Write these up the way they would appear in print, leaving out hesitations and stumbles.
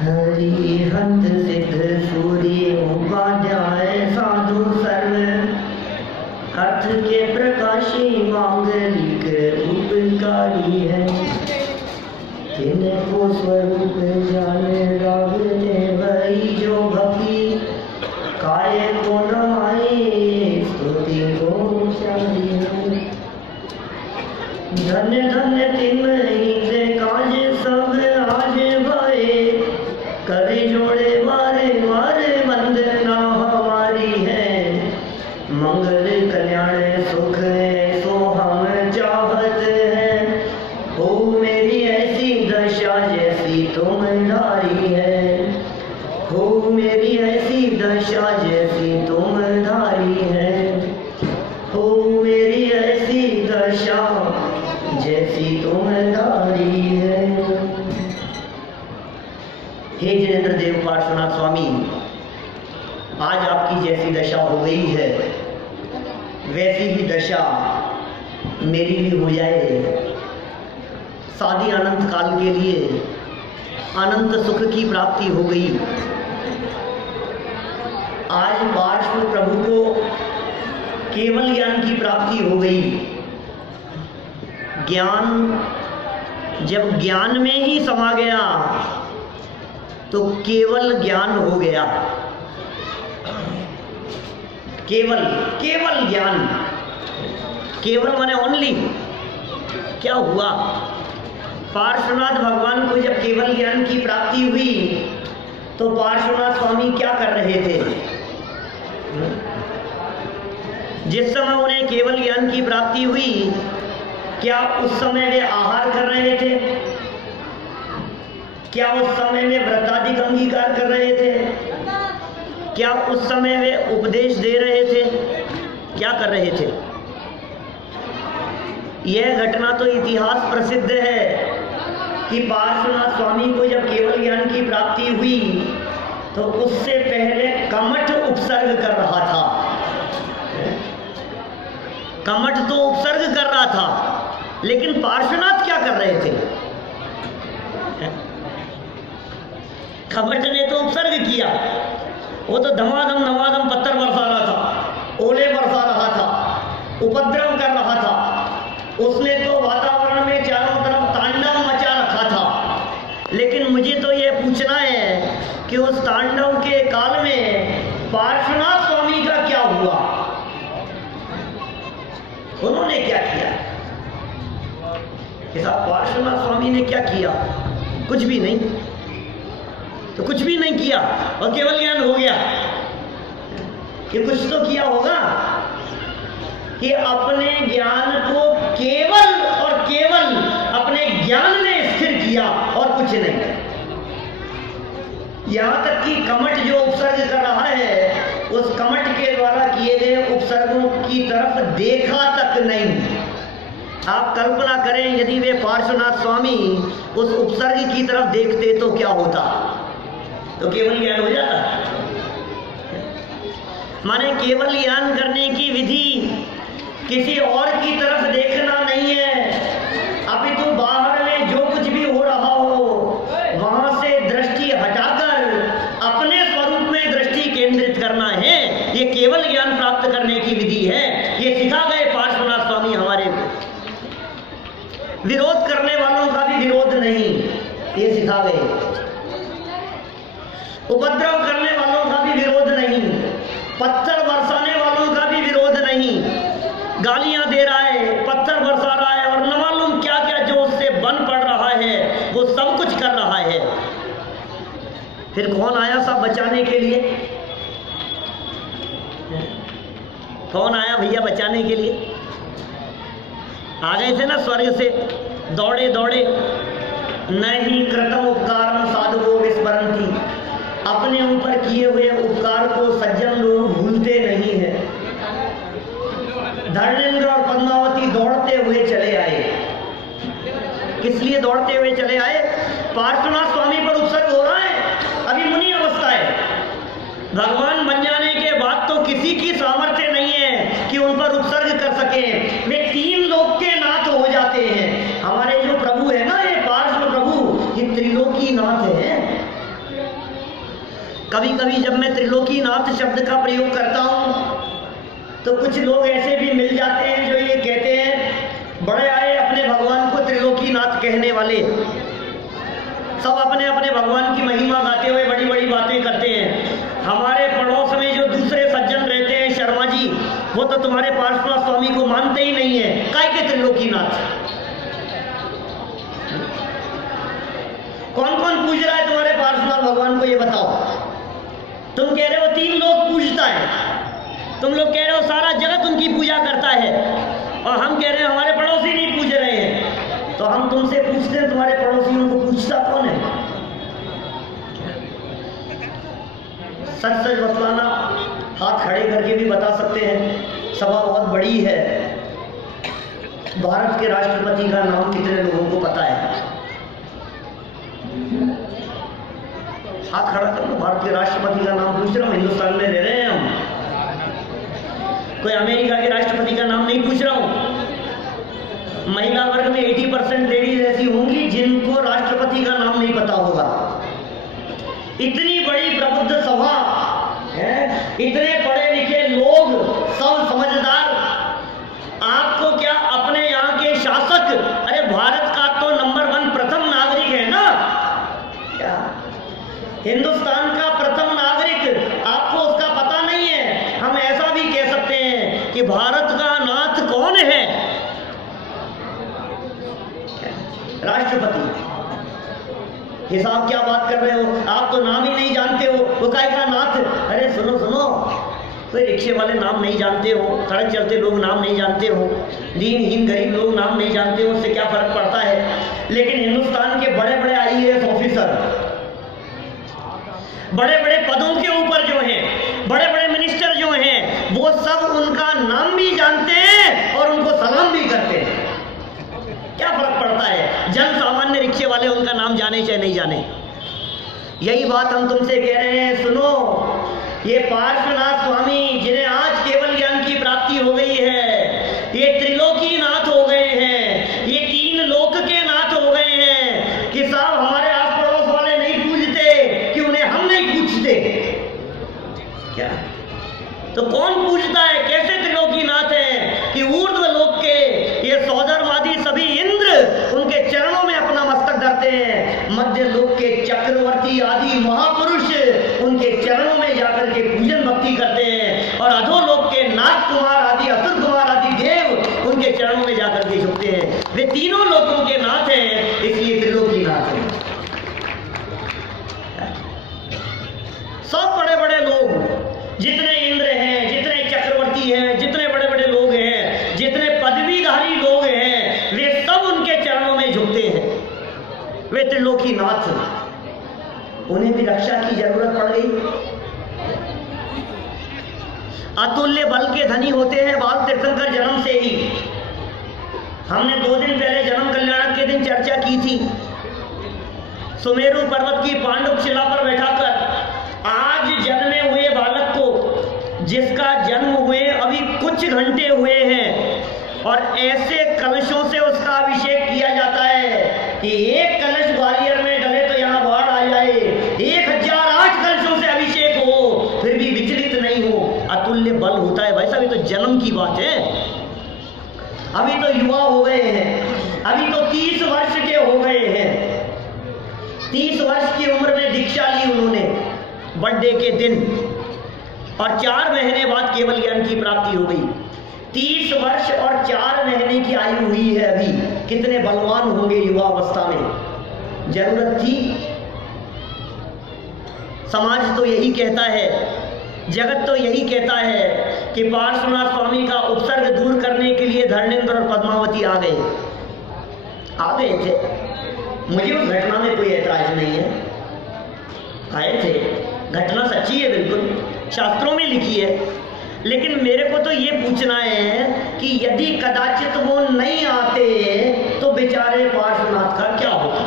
हरिहंत सिद्ध सूर्य उपाध्याय साधु सर्व अर्थ के प्रकाशी मांगलिक उपकारी है। तिनको स्वरूप जाने रावने वही जो भक्ति काय को न आए स्तुति को चारी है। धन्य धन्य तिन से काज सब आज भये करे जोड़े मारे मारे वंदना हमारी है। मंगल कल्याण सुख है सो हम चाहत है। हो मेरी ऐसी दशा जैसी तुम्हारी है। हो मेरी ऐसी दशा जैसी तुम्हारी है। हो मेरी ऐसी दशा जैसी तुम्हारी है। हे जिनेंद्र देव पार्श्वनाथ स्वामी, आज आपकी जैसी दशा हो गई है वैसी ही दशा मेरी भी हो जाए। शादी अनंत काल के लिए अनंत सुख की प्राप्ति हो गई। आज पार्श्व प्रभु को केवल ज्ञान की प्राप्ति हो गई। ज्ञान जब ज्ञान में ही समा गया तो केवल ज्ञान हो गया। केवल केवल ज्ञान, केवल माने ओनली। क्या हुआ? पार्श्वनाथ भगवान को जब केवल ज्ञान की प्राप्ति हुई तो पार्श्वनाथ स्वामी क्या कर रहे थे? जिस समय उन्हें केवल ज्ञान की प्राप्ति हुई, क्या उस समय वे आहार कर रहे थे? क्या उस समय वे व्रताधिक अंगीकार कर रहे थे? क्या उस समय वे उपदेश दे रहे थे? क्या कर रहे थे? यह घटना तो इतिहास प्रसिद्ध है कि पार्श्वनाथ स्वामी को जब केवल ज्ञान की प्राप्ति हुई तो उससे पहले कमठ उपसर्ग कर रहा था। कमठ तो उपसर्ग कर रहा था, लेकिन पार्श्वनाथ क्या कर रहे थे? कमठ ने तो उपसर्ग किया, वो तो धमाधम धमाधम पत्थर बरसा रहा था, ओले बरसा रहा था, उपद्रव कर रहा था। उसने तो वातावरण में चारों तरफ तांडव मचा रखा था। लेकिन मुझे तो ये पूछना है कि उस तांडव के काल में पार्श्वनाथ स्वामी का क्या हुआ? उन्होंने क्या किया? कि साहब पार्श्वनाथ स्वामी ने क्या किया? कुछ भी नहीं। तो कुछ भी नहीं किया और केवल ज्ञान हो गया। कि कुछ तो किया होगा कि अपने ज्ञान को केवल और केवल अपने ज्ञान में स्थिर किया और कुछ नहीं। यहां तक कि कमठ जो उपसर्ग कर रहा है, उस कमठ के द्वारा किए गए उपसर्गों की तरफ देखा तक नहीं। आप कल्पना करें, यदि वे पार्श्वनाथ स्वामी उस उपसर्ग की तरफ देखते तो क्या होता? तो केवल ज्ञान हो जाता। माने केवल ज्ञान करने की विधि किसी और की तरफ देखना नहीं है, अपितु बाहर में जो कुछ भी हो रहा हो वहां से दृष्टि हटाकर अपने स्वरूप में दृष्टि केंद्रित करना है। ये केवल ज्ञान प्राप्त करने की विधि है। ये सिखा गए पार्श्वनाथ स्वामी हमारे को। विरोध करने वालों का भी विरोध नहीं, ये सिखा गए। उपद्रव करने वालों का भी विरोध नहीं, पत्थर बरसाने वालों का भी विरोध नहीं। गालियां दे रहा है, पत्थर बरसा रहा है और न मालूम क्या क्या जो उससे बन पड़ रहा है, वो सब कुछ कर रहा है। फिर कौन आया सब बचाने के लिए? कौन आया भैया बचाने के लिए? आ गए थे ना स्वर्ग से, दौड़े दौड़े। नहीं कृतम उपकारम साधुओं विस्मरन्ति। अपने ऊपर किए हुए उपकार को सज्जन लोग भूलते नहीं है। धर्मेंद्र और पद्मावती दौड़ते हुए चले आए। किस लिए दौड़ते हुए चले आए? पार्श्वनाथ स्वामी पर उपसर्ग हो रहा है, अभी मुनि अवस्था है। भगवान बन जाने के बाद तो किसी की सामर्थ्य नहीं है कि उन पर उपसर्ग कर सके। वे तीन लोक के नाथ हो जाते हैं। हमारे जो प्रभु है ना, ये पार्श्व प्रभु, ये त्रिलोकी नाथ है। कभी कभी जब मैं त्रिलोकीनाथ शब्द का प्रयोग करता हूँ तो कुछ लोग ऐसे भी मिल जाते हैं जो ये कहते हैं बड़े आए अपने भगवान को त्रिलोकीनाथ कहने वाले, सब अपने अपने भगवान की महिमा गाते हुए बड़ी बड़ी बातें करते हैं। हमारे पड़ोस में जो दूसरे सज्जन रहते हैं शर्मा जी, वो तो तुम्हारे पार्श्वनाथ स्वामी को मानते ही नहीं है, काय के त्रिलोकीनाथ। कौन कौन पूज रहा है तुम्हारे पार्श्वनाथ भगवान को, ये बताओ। तुम कह रहे हो 3 लोग पूजता है, तुम लोग कह रहे हो सारा जगत उनकी पूजा करता है, और हम कह रहे हैं हमारे पड़ोसी नहीं पूज रहे हैं। तो हम तुमसे पूछते हैं तुम्हारे पड़ोसियों को पूछता कौन है? सच सच बतलाना, हाथ खड़े करके भी बता सकते हैं। सभा बहुत बड़ी है। भारत के राष्ट्रपति का नाम कितने लोगों को पता है? हाथ खड़ा कर लो। भारत के राष्ट्रपति का नाम पूछ रहा हूँ, हिंदुस्तान में रह रहे हैं हम, कोई अमेरिका के राष्ट्रपति का नाम नहीं पूछ रहा हूं। महिला वर्ग में 80% लेडीज ऐसी होंगी जिनको राष्ट्रपति का नाम नहीं पता होगा। इतनी बड़ी प्रबुद्ध सभा है, इतने पढ़े लिखे लोग, सब समझदार, आपको क्या अपने यहाँ के शासक, अरे भारत का तो नंबर 1 प्रथम नागरिक है ना, क्या हिंदुस्तान का प्रथम नागरिक, आपको उसका पता नहीं है? हम ऐसा भी कह सकते हैं कि भारत का नाथ कौन है? राष्ट्रपति। हिसाब क्या बात कर रहे हो, आप तो नाम ही नहीं जानते हो, वो काय का नाथ? अरे सुनो सुनो, कोई रिक्शे वाले नाम नहीं जानते हो, सड़क चलते लोग नाम नहीं जानते हो, दीनहीन गरीब लोग नाम नहीं जानते हो, उससे क्या फर्क पड़ता है? लेकिन हिंदुस्तान के बड़े बड़े IAS ऑफिसर, बड़े बड़े पदों के ऊपर जो हैं, बड़े बड़े मिनिस्टर जो हैं, वो सब उनका नाम भी जानते हैं और उनको सलाम भी करते हैं। क्या फर्क पड़ता है? जन सामान्य रिक्शे वाले उनका नाम जाने चाहे नहीं जाने। यही बात हम तुमसे कह रहे हैं। सुनो, ये पार्श्वनाथ स्वामी जिन्हें आज केवल ज्ञान की प्राप्ति हो गई है, ये त्रिलोकीनाथ हो गए हैं, ये 3 लोक के नाथ हो गए हैं कि साहब हमारे आस पड़ोस वाले नहीं पूजते कि उन्हें हम नहीं पूछते। क्या तो कौन पूजता है? कैसे त्रिलोकीनाथ है कि ऊर्ध्व लोक के ये सौधर्मादि सभी इंद्र उनके चरणों में अपना मस्तक धरते हैं, मध्य लोक के चक्रवर्ती आदि महापुरुष उनके चरणों में जाकर के पूजन भक्ति करते हैं, और अधोलोक के नाग कुमार आदि, असुर कुमार आदि देव उनके चरणों में जाकर के झुकते हैं। वे तीनों लोकों के नाथ हैं, इसलिए त्रिलोकीनाथ है। सब बड़े बड़े लोग, जितने इंद्र हैं, जितने चक्रवर्ती हैं, जितने बड़े बड़े लोग हैं, जितने पदवीधारी लोग हैं, वे सब उनके चरणों में झुकते हैं। वे त्रिलोकीनाथ, उन्हें भी रक्षा की जरूरत पड़ गई। अतुल्य बल के धनी होते हैं बाल तीर्थंकर जन्म से ही। हमने 2 दिन पहले जन्म कल्याण के दिन चर्चा की थी। सुमेरु पर्वत की पांडुप शिला पर बैठाकर आज जन्मे हुए बालक को, जिसका जन्म हुए अभी कुछ घंटे हुए हैं, और ऐसे कलशों से उसका अभिषेक किया जाता है कि एक कलश ग्वालियर में डले तो यहाँ बाढ़ आ जाए, 1008 कलशों से अभिषेक हो फिर भी विचलित नहीं हो। अतुल्य बल होता है भाई साहब। ये तो जन्म की बात है। अभी तो युवा हो गए हैं, अभी तो 30 वर्ष के हो गए हैं। 30 वर्ष की उम्र में दीक्षा ली उन्होंने बर्थडे के दिन, और 4 महीने बाद केवल ज्ञान की प्राप्ति हो गई। 30 वर्ष और 4 महीने की आयु हुई है अभी। कितने बलवान होंगे युवावस्था में। जरूरत थी? समाज तो यही कहता है, जगत तो यही कहता है कि पार्श्वनाथ स्वामी का उपसर्ग दूर करने के लिए धर्मेंद्र और पद्मावती आ गए थे। मुझे उस घटना में कोई ऐतराज नहीं है, आए थे, घटना सच्ची है, बिल्कुल शास्त्रों में लिखी है। लेकिन मेरे को तो ये पूछना है कि यदि कदाचित वो नहीं आते तो बेचारे पार्श्वनाथ का क्या होता?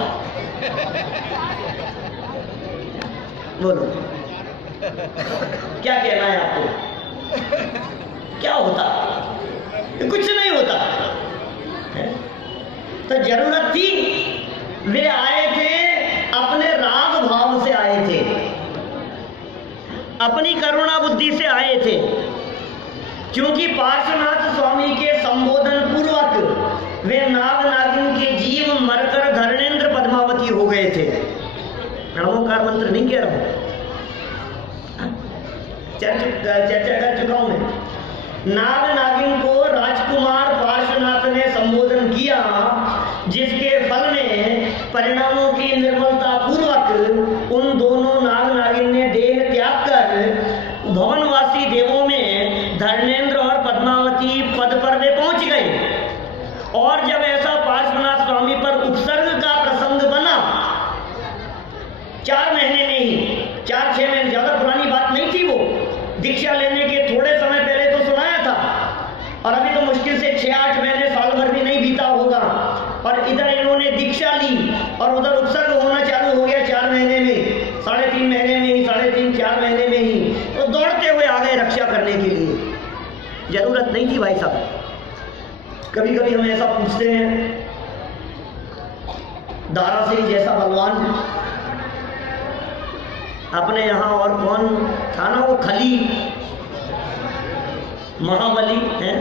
बोलो, क्या कहना है आपको? क्या होता? कुछ नहीं होता है? तो जरूरत थी? वे आए थे, अपने राग भाव से आए थे। अपनी करुणा बुद्धि से आए थे, क्योंकि पार्श्वनाथ स्वामी के संबोधन पूर्वक वे नाग नागिन के जीव मरकर धर्मेंद्र पद्मावती हो गए थे। नमोकार मंत्र नहीं कह रहा हूं, चर्चा कर चुका हूं मैं। नाग नागिन को राजकुमार पार्श्वनाथ ने संबोधन किया, जिसके फल में परिणामों की निर्मलता पूर्वक उन दोनों नाग नागिन ने देह त्याग कर भवनवासी देवों में धर्मेंद्र और पद्मावती पद पर वे पहुंच गए। और जब ऐसा पार्श्वनाथ स्वामी पर उपसर्ग का प्रसंग बना, 4 महीने में ही, 4-6 महीने, ज्यादा पुरानी बात नहीं थी वो, दीक्षा लेने के थोड़े समय पहले तो सुनाया था, और अभी तो मुश्किल से 6-8 महीने, साल भर भी नहीं बीता होगा, और इधर इन्होंने दीक्षा ली और उधर उपसर्ग होना चालू हो गया 4 महीने में, 3.5 महीने में ही, 3.5-4 महीने में ही, तो दौड़ते हुए आ गए रक्षा करने के लिए। जरूरत नहीं थी भाई साहब। कभी कभी हम ऐसा पूछते हैं, दारा सिंह जैसा बलवान अपने यहाँ, और कौन था ना वो खली महाबली है,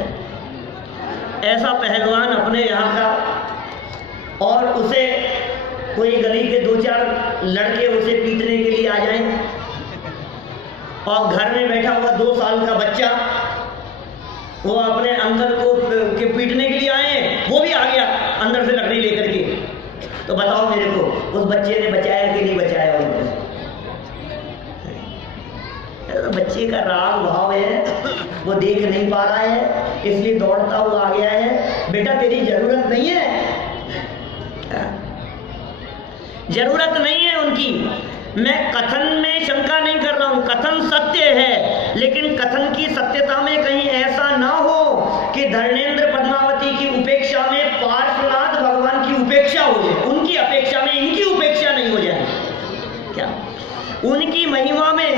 ऐसा पहलवान अपने यहाँ का, और उसे कोई गली के 2-4 लड़के उसे पीटने के लिए आ जाएं, और घर में बैठा हुआ 2 साल का बच्चा वो अपने अंकल को के पीटने के लिए आए, वो भी आ गया अंदर से लकड़ी लेकर के। तो बताओ मेरे को, उस बच्चे ने बचाया कि नहीं बचाया? उनको बच्चे का राग भाव है, वो देख नहीं पा रहा है, इसलिए दौड़ता हुआ आ गया है। बेटा तेरी जरूरत नहीं है, जरूरत नहीं है उनकी। मैं कथन में शंका नहीं कर रहा हूं, कथन सत्य है, लेकिन कथन की सत्यता में कहीं ऐसा ना हो कि धर्मेंद्र पद्मावती की उपेक्षा में पार्श्वनाथ भगवान की उपेक्षा हो जाए, उनकी अपेक्षा में इनकी उपेक्षा नहीं हो जाए। क्या उनकी महिमा में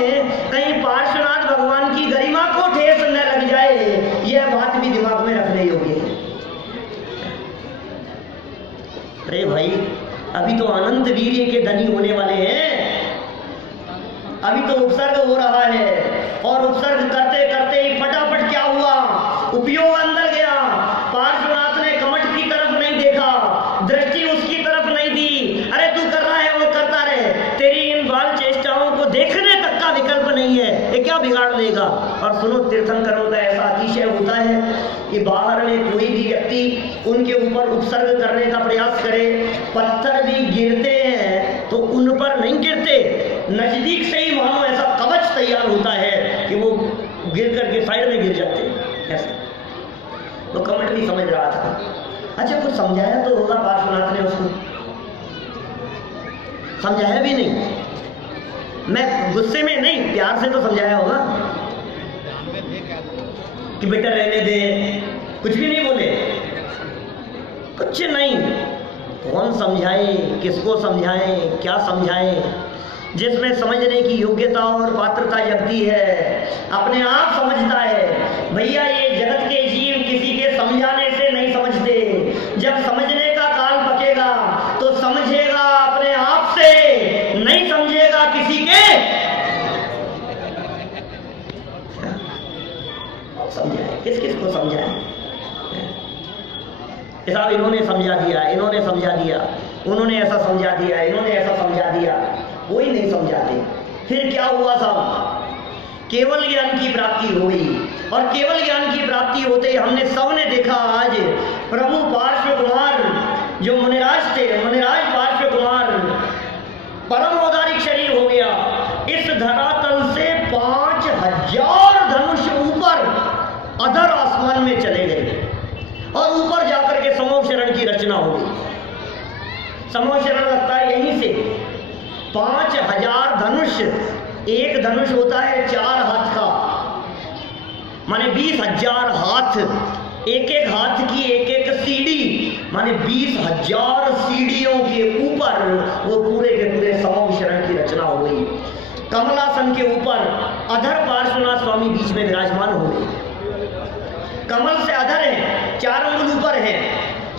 कहीं पार्श्वनाथ भगवान की गरिमा को ठेस न लग जाए, यह बात भी दिमाग में रखने योग्य है। अरे भाई, अभी तो अनंत वीर्य के धनी होने वाले हैं, अभी तो उपसर्ग हो रहा है, और उपसर्ग करते करते ही फटाफट क्या हुआ, उपयोग अंदर गया। पार्श्वनाथ ने कमठ की तरफ नहीं देखा, दृष्टि उसकी तरफ नहीं दी। अरे तू कर रहा है वो करता रहे, तेरी इन बाल चेष्टाओं को देखने तक का विकल्प नहीं है, ये क्या बिगाड़ देगा। और सुनो, तीर्थंकरों का ऐसा अतिशय होता है कि बाहर में कोई भी व्यक्ति उनके ऊपर उपसर्ग करने का प्रयास करे, पत्थर भी गिरते हैं तो उन पर नहीं गिरते, नजदीक से ही मानो ऐसा कवच तैयार होता है कि वो गिर करके साइड में गिर जाते हैं। ऐसा तो कमठ भी समझ रहा था। अच्छा, कुछ समझाया तो होगा पार्श्वनाथ ने उसको, समझाया भी नहीं। मैं गुस्से में नहीं, प्यार से तो समझाया होगा कि बेटा रहने दे, कुछ भी नहीं बोले, कुछ नहीं। कौन समझाए, किसको समझाए, क्या समझाए? जिसमें समझने की योग्यता और पात्रता जगती है, अपने आप समझता है। भैया, ये जगत के जीव किसी के समझाने से नहीं समझते। जब समझने का काल पकेगा तो समझेगा अपने आप से, नहीं समझेगा किसी के। समझाए, किस किस को समझाए? साहब इन्होंने समझा दिया, इन्होंने समझा दिया, उन्होंने ऐसा समझा दिया, इन्होंने ऐसा समझा दिया, कोई नहीं समझाते। फिर क्या हुआ साहब? केवल ज्ञान की प्राप्ति हुई, और केवल ज्ञान की प्राप्ति होते ही हमने सबने देखा आज प्रभु पार्श्व कुमार जो मुनिराज थे, मुनिराज पार्श्व कुमार परम औदारिक शरीर हो गया। इस धरातल से 5000 धनुष ऊपर अधर आसमान में चले गए, और ऊपर जाकर के समूह शरण की रचना हो गई। समूह शरण लगता है यहीं से। 5000 धनुष, एक धनुष होता है 4 हाथ का, माने 20,000 हाथ, एक एक हाथ की एक एक सीढ़ी, माने 20,000 सीढ़ियों के ऊपर वो पूरे के पूरे समूह शरण की रचना हो गई। कमलासन के ऊपर अधर पार्श्वनाथ स्वामी बीच में विराजमान हो गए। कमल से अधर है, 4 अंगुल ऊपर है,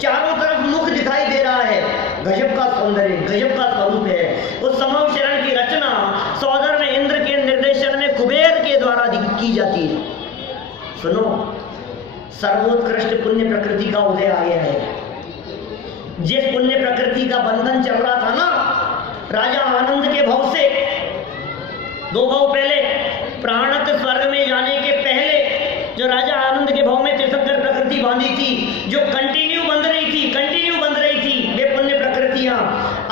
चारों तरफ मुख दिखाई दे रहा है। गजब का सौंदर्य, गजब का स्वरूप है। उस समूह शरण की रचना सौदर में इंद्र के निर्देशन में कुबेर सुनो, सर्वोत्कृष्ट पुण्य प्रकृति का उदय आ गया है। जिस पुण्य प्रकृति का बंधन चल रहा था ना राजा आनंद के भव से, 2 भव पहले, प्राणत स्वर्ग में जाने के पहले जो राजा आनंद के भव में तीर्थंकर प्रकृति बांधी थी, जो कंटिन्यू बंध रही थी, वे पुण्य प्रकृतियां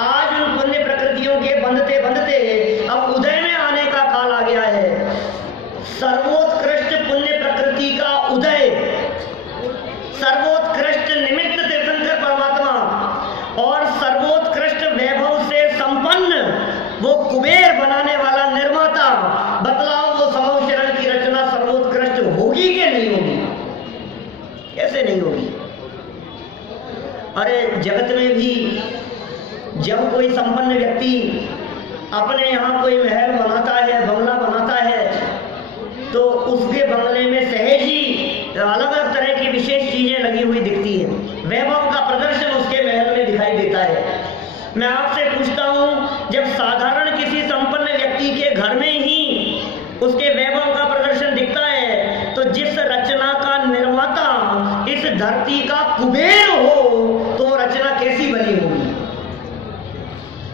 आज उन पुण्य प्रकृतियों के बंधते बंधते अब उदय में आने का काल आ गया है। सर्वोत्कृष्ट पुण्य प्रकृति का उदय, सर्वोत्कृष्ट निमित्त तीर्थंकर परमात्मा और सर्वोत्कृष्ट वैभव से संपन्न वो कुबेर बनाने वाला निर्माता, बतलाओ वो समूह शरण की रचना सर्वोत्कृष्ट होगी कि नहीं होगी? कैसे नहीं होगी? अरे जगत में भी जब कोई संपन्न व्यक्ति अपने यहाँ कोई महल बनाता है, बंगला बनाता है, तो उसके बंगले में सहज ही अलग अलग तरह की विशेष चीजें लगी हुई दिखती है, वैभव का प्रदर्शन उसके महल में दिखाई देता है। मैं आपसे पूछता हूं, जब साधारण किसी संपन्न व्यक्ति के घर में ही उसके वैभव का प्रदर्शन दिखता है, तो जिस रचना का निर्माता इस धरती का कुबेर हो, तो वो रचना कैसी बनी होगी?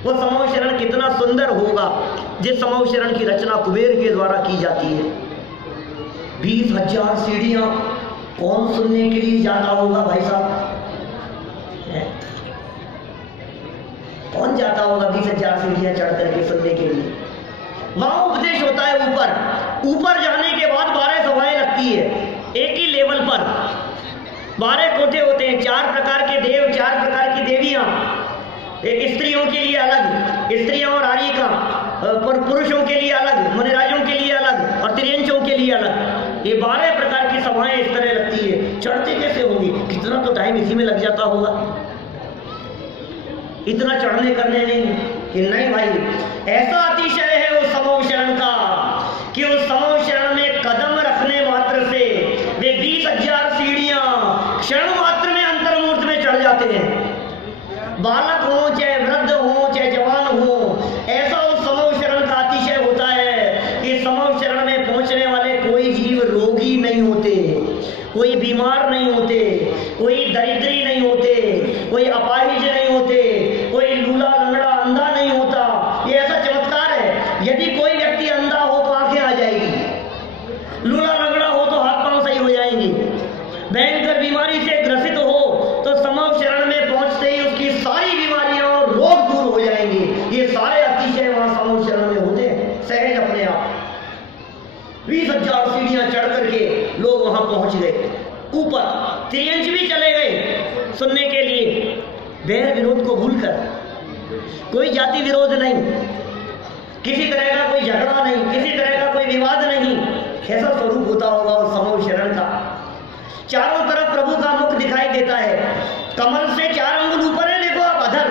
वो समूह शरण कितना सुंदर होगा जिस समूह शरण की रचना कुबेर के द्वारा की जाती है। 20,000 सीढ़ियां कौन सुनने के लिए जाता होगा भाई साहब? कौन जाता होगा 20,000 सीढ़ियां चढ़ करके सुनने के लिए? वहां उपदेश होता है ऊपर जाने के बाद 12 सभाएं लगती है, एक ही लेवल पर 12 कोठे होते हैं, 4 प्रकार के देव, 4 प्रकार की देवियां, एक स्त्रियों के लिए अलग, स्त्रियां और आर्यिका, पुरुषों के लिए अलग, मुनिराजों के लिए अलग और त्रियंचों के लिए अलग। ये 12 प्रकार की सभाएं इस तरह लगती है। चढ़ते कैसे होंगी? कितना तो टाइम इसी में लग जाता होगा, इतना चढ़ने करने नहीं कि नहीं भाई। ऐसा अतिशय है उस समूह शरण का कि उस समूह शरण में कदम रखने मात्र से वे 20,000 सीढ़ियां क्षण मात्र में अंतर्मूर्त में चढ़ जाते हैं। बालक हो चाहे वृद्ध हो चाहे जवान हो, ऐसा उस समूह शरण का अतिशय होता है कि समूह शरण में पहुंचने वाले कोई जीव रोगी नहीं होते, कोई बीमार नहीं होते, कोई दरिद्री नहीं होते, कोई अपाहिज नहीं होते, कोई लूला लंगड़ा अंधा नहीं होता। ये ऐसा चमत्कार है, यदि कोई व्यक्ति अंधा हो तो आंखें आ जाएगी, लूला लंगड़ा हो तो हाथ पांव सही हो जाएंगे, भयंकर बीमारी से ग्रसित हो तो समूह शरण में पहुंचते ही उसकी सारी बीमारियां और रोग दूर हो जाएंगे। ये सारे अतिशय वहां समूह शरण में होते हैं सहज अपने आप। 20,000 सीढ़ियां चढ़ करके लोग वहां पहुंच गए, ऊपर त्रियंच भी चले गए सुनने के लिए, वैर विरोध को भूलकर, कोई जाति विरोध नहीं, किसी तरह का कोई झगड़ा नहीं, किसी तरह का कोई विवाद नहीं। कैसा स्वरूप होता होगा उस समूह शरण का? चारों तरफ प्रभु का मुख दिखाई देता है, कमल से 4 अंगुल ऊपर है, देखो आप, अधर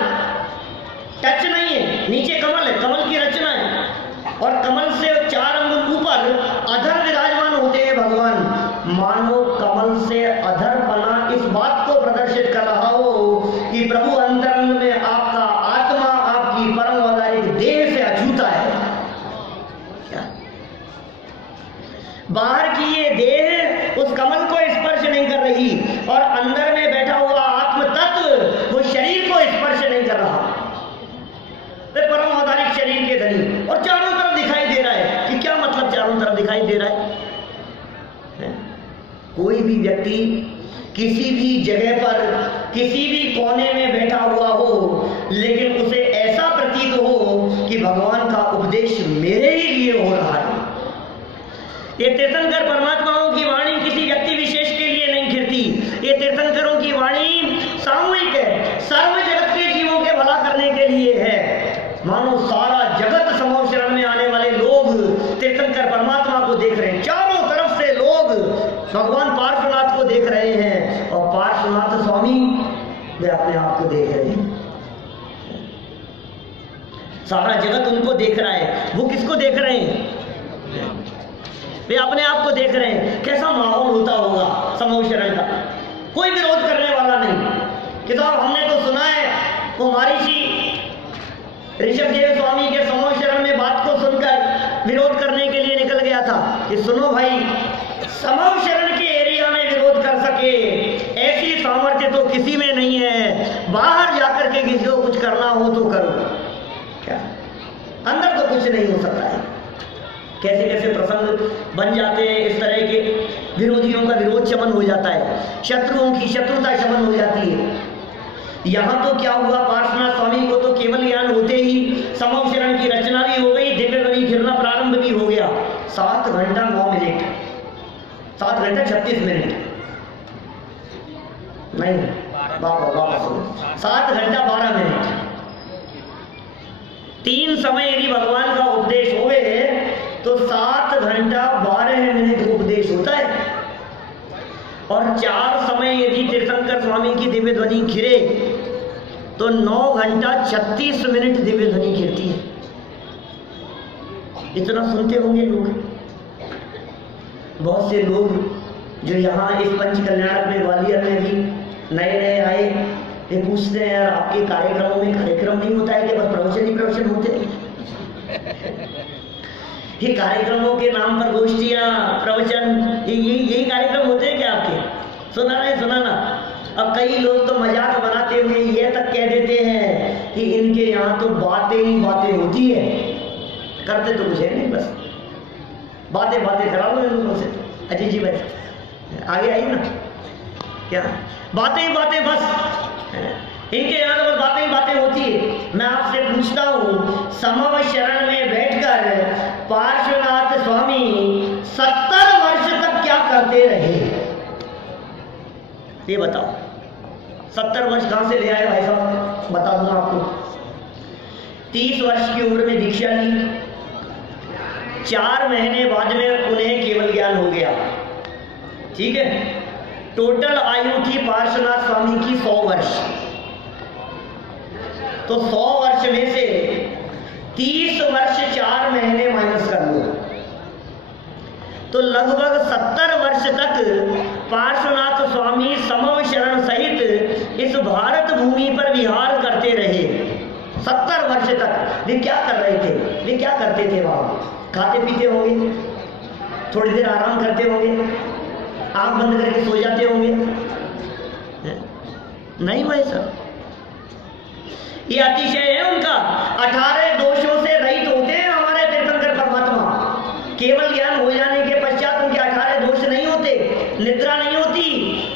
टच नहीं है, नीचे कमल है, कमल की रचना है, और कमल से 4 अंगुल ऊपर अधर विराजमान होते हैं भगवान। मानो कमल से अधर बना इस बात को प्रदर्शित कर रहा हो कि प्रभु अंतरंग में आपका आत्मा आपकी परम औदारिक देह से अछूता है। क्या बाहर की ये देह उस कमल को स्पर्श नहीं कर रही, और अंदर में बैठा हुआ आत्म तत्व वो शरीर को स्पर्श नहीं कर रहा, वे परम औदारिक शरीर के धनी, और चारों तरफ दिखाई दे रहा है। कि क्या मतलब चारों तरफ दिखाई दे रहा है? कोई भी व्यक्ति किसी भी जगह पर किसी भी कोने में बैठा हुआ हो, लेकिन उसे ऐसा प्रतीत हो कि भगवान का उपदेश मेरे ही लिए हो रहा है। ये तीर्थंकर परमात्माओं की वाणी किसी व्यक्ति विशेष के लिए नहीं खिरती, ये तीर्थंकरों की वाणी सामूहिक है, सर्व जगत के जीवों के भला करने के लिए है। मानो सारा जगत समूह शरण में आने वाले लोग तीर्थंकर परमात्मा को देख रहे हैं, चारों तरफ से लोग भगवान पार्श्वनाथ को देख रहे हैं, और पार्श्वनाथ स्वामी वे अपने आप को देख रहे हैं। सारा जगत उनको देख रहा है, वो किसको देख रहे हैं? वे अपने आप को देख रहे हैं। कैसा माहौल होता होगा समूह शरण का? कोई विरोध करने वाला नहीं कि साहब हमने तो सुना है वो महर्षि ऋषभदेव स्वामी के समूह शरण में बात को सुनकर विरोध करने के लिए निकल गया था कि सुनो भाई, समूह शरण से नहीं हो सकता है। कैसे कैसे प्रसंग बन जाते हैं इस तरह के, विरोधियों का विरोध शमन हो जाता है, शत्रुओं की शत्रुता शमन हो जाती है। यहाँ तो क्या हुआ, पार्श्वनाथ स्वामी को तो केवल ज्ञान होते ही समूह शरण की रचना भी हो गई, दिव्य ध्वनि गिरना प्रारंभ भी हो गया। 7 घंटा 9 मिनट, 7 घंटा 36 मिनट नहीं, 7 घंटा 12 मिनट। 3 समय यदि भगवान का उपदेश होवे तो 7 घंटा 12 मिनट उपदेश होता है, और 4 समय यदि तीर्थंकर स्वामी की दिव्य ध्वनि घिरे तो 9 घंटा 36 मिनट दिव्य ध्वनि घिरती है। इतना सुनते होंगे लोग। बहुत से लोग जो यहाँ इस पंच कल्याणक में ग्वालियर में भी नए नए आए, ये पूछते हैं यार आपके कार्यक्रमों में कार्यक्रम नहीं होता है कि बस प्रवचन ही प्रवचन होते हैं? ये कार्यक्रमों के नाम पर गोष्ठियां प्रवचन यही कार्यक्रम होते हैं क्या आपके? सुनाना। अब कई लोग तो मजाक बनाते हुए ये तक कह देते हैं कि इनके यहाँ तो बातें ही बातें होती है, करते तो कुछ है नहीं, बस बातें करा लो इन लोगों से। अजय जी भाई आगे आइए ना, क्या बातें ही बातें, बस इनके यहाँ तो बस बातें ही बातें होती है। मैं आपसे पूछता हूँ, समव शरण में बैठकर पार्श्वनाथ स्वामी 70 वर्ष तक क्या करते रहे? ये बताओ। 70 वर्ष कहां से ले आए भाई साहब? बता दूं आपको। 30 वर्ष की उम्र में दीक्षा ली, 4 महीने बाद में उन्हें केवल ज्ञान हो गया। ठीक है, टोटल आयु थी पार्श्वनाथ स्वामी की 100 वर्ष। तो 100 वर्ष में से 30 वर्ष 4 महीने माइनस कर लो, तो लगभग 70 वर्ष तक पार्श्वनाथ स्वामी समव शरण सहित इस भारत भूमि पर विहार करते रहे। 70 वर्ष तक वे क्या कर रहे थे? वे क्या करते थे? वहां खाते पीते होंगे, थोड़ी देर आराम करते होंगे, आंख बंद करके सो जाते होंगे? नहीं भाई साहब, ये अतिशय है उनका। 18 दोषों से रहित होते हैं हमारे तीर्थंकर परमात्मा। केवल ज्ञान हो जाने के पश्चात उनके 18 दोष नहीं होते। निद्रा नहीं होती,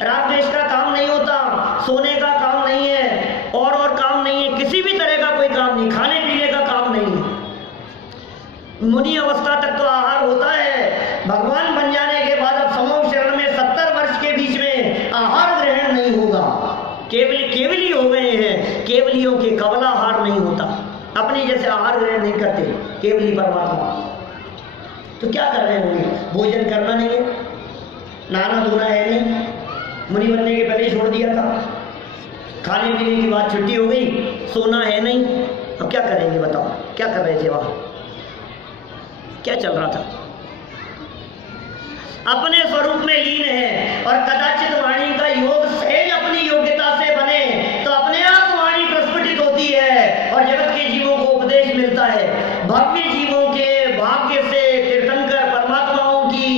राग द्वेष का काम नहीं होता, सोने का काम नहीं है, और काम नहीं है, किसी भी तरह का कोई काम नहीं, खाने पीने का काम नहीं है। मुनि अवस्था तक तो आहार होता है, भगवान बन जाने के बाद अब समूह शरण में 70 वर्ष के बीच में आहार ग्रहण नहीं होगा। केवली हो गए हैं, केवलियों के कवलाहार नहीं होता, अपने जैसे आहार ग्रहण नहीं करते केवली परमात्मा। तो क्या कर रहे होंगे? भोजन करना नहीं है, नहाना धोना है नहीं, मुनि बनने के पहले ही छोड़ दिया था, खाने पीने की बात छुट्टी हो गई, सोना है नहीं। अब क्या करेंगे बताओ? क्या कर रहे थे वहां? क्या चल रहा था? अपने स्वरूप में लीन है, और कदाचित वाणी का योग सहज अपनी योग्यता से बने तो अपने आप वाणी प्रस्फुटित होती है और जगत के जीवों को उपदेश मिलता है। भव्य जीवों के भाग्य से तीर्थंकर परमात्माओं की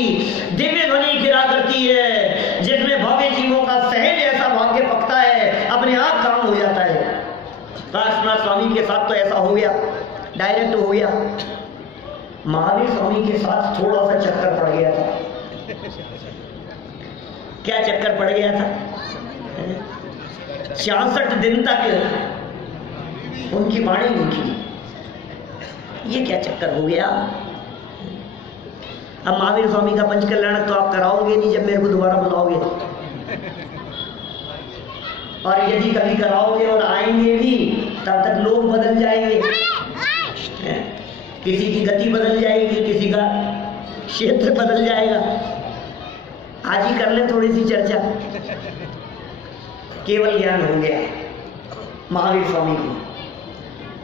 दिव्य ध्वनि गिरा करती है, जिसमें भव्य जीवों का सहज ऐसा भाग्य पकता है, अपने आप काम हो जाता है। पार्श्वनाथ स्वामी के साथ तो ऐसा हो गया, डायरेक्ट हो गया। महावीर स्वामी के साथ थोड़ा सा चक्कर पड़ गया था। क्या चक्कर पड़ गया था? 66 दिन तक उनकी वाणी नहीं थी। ये क्या चक्कर हो गया? अब महावीर स्वामी का पंच कल्याणक तो आप कराओगे नहीं जब मेरे को दोबारा बुलाओगे, और यदि कभी कराओगे और आएंगे भी तब तक लोग बदल जाएंगे, किसी की गति बदल जाएगी, किसी का क्षेत्र बदल जाएगा। आज ही कर ले थोड़ी सी चर्चा। केवल ज्ञान हो गया महावीर स्वामी को,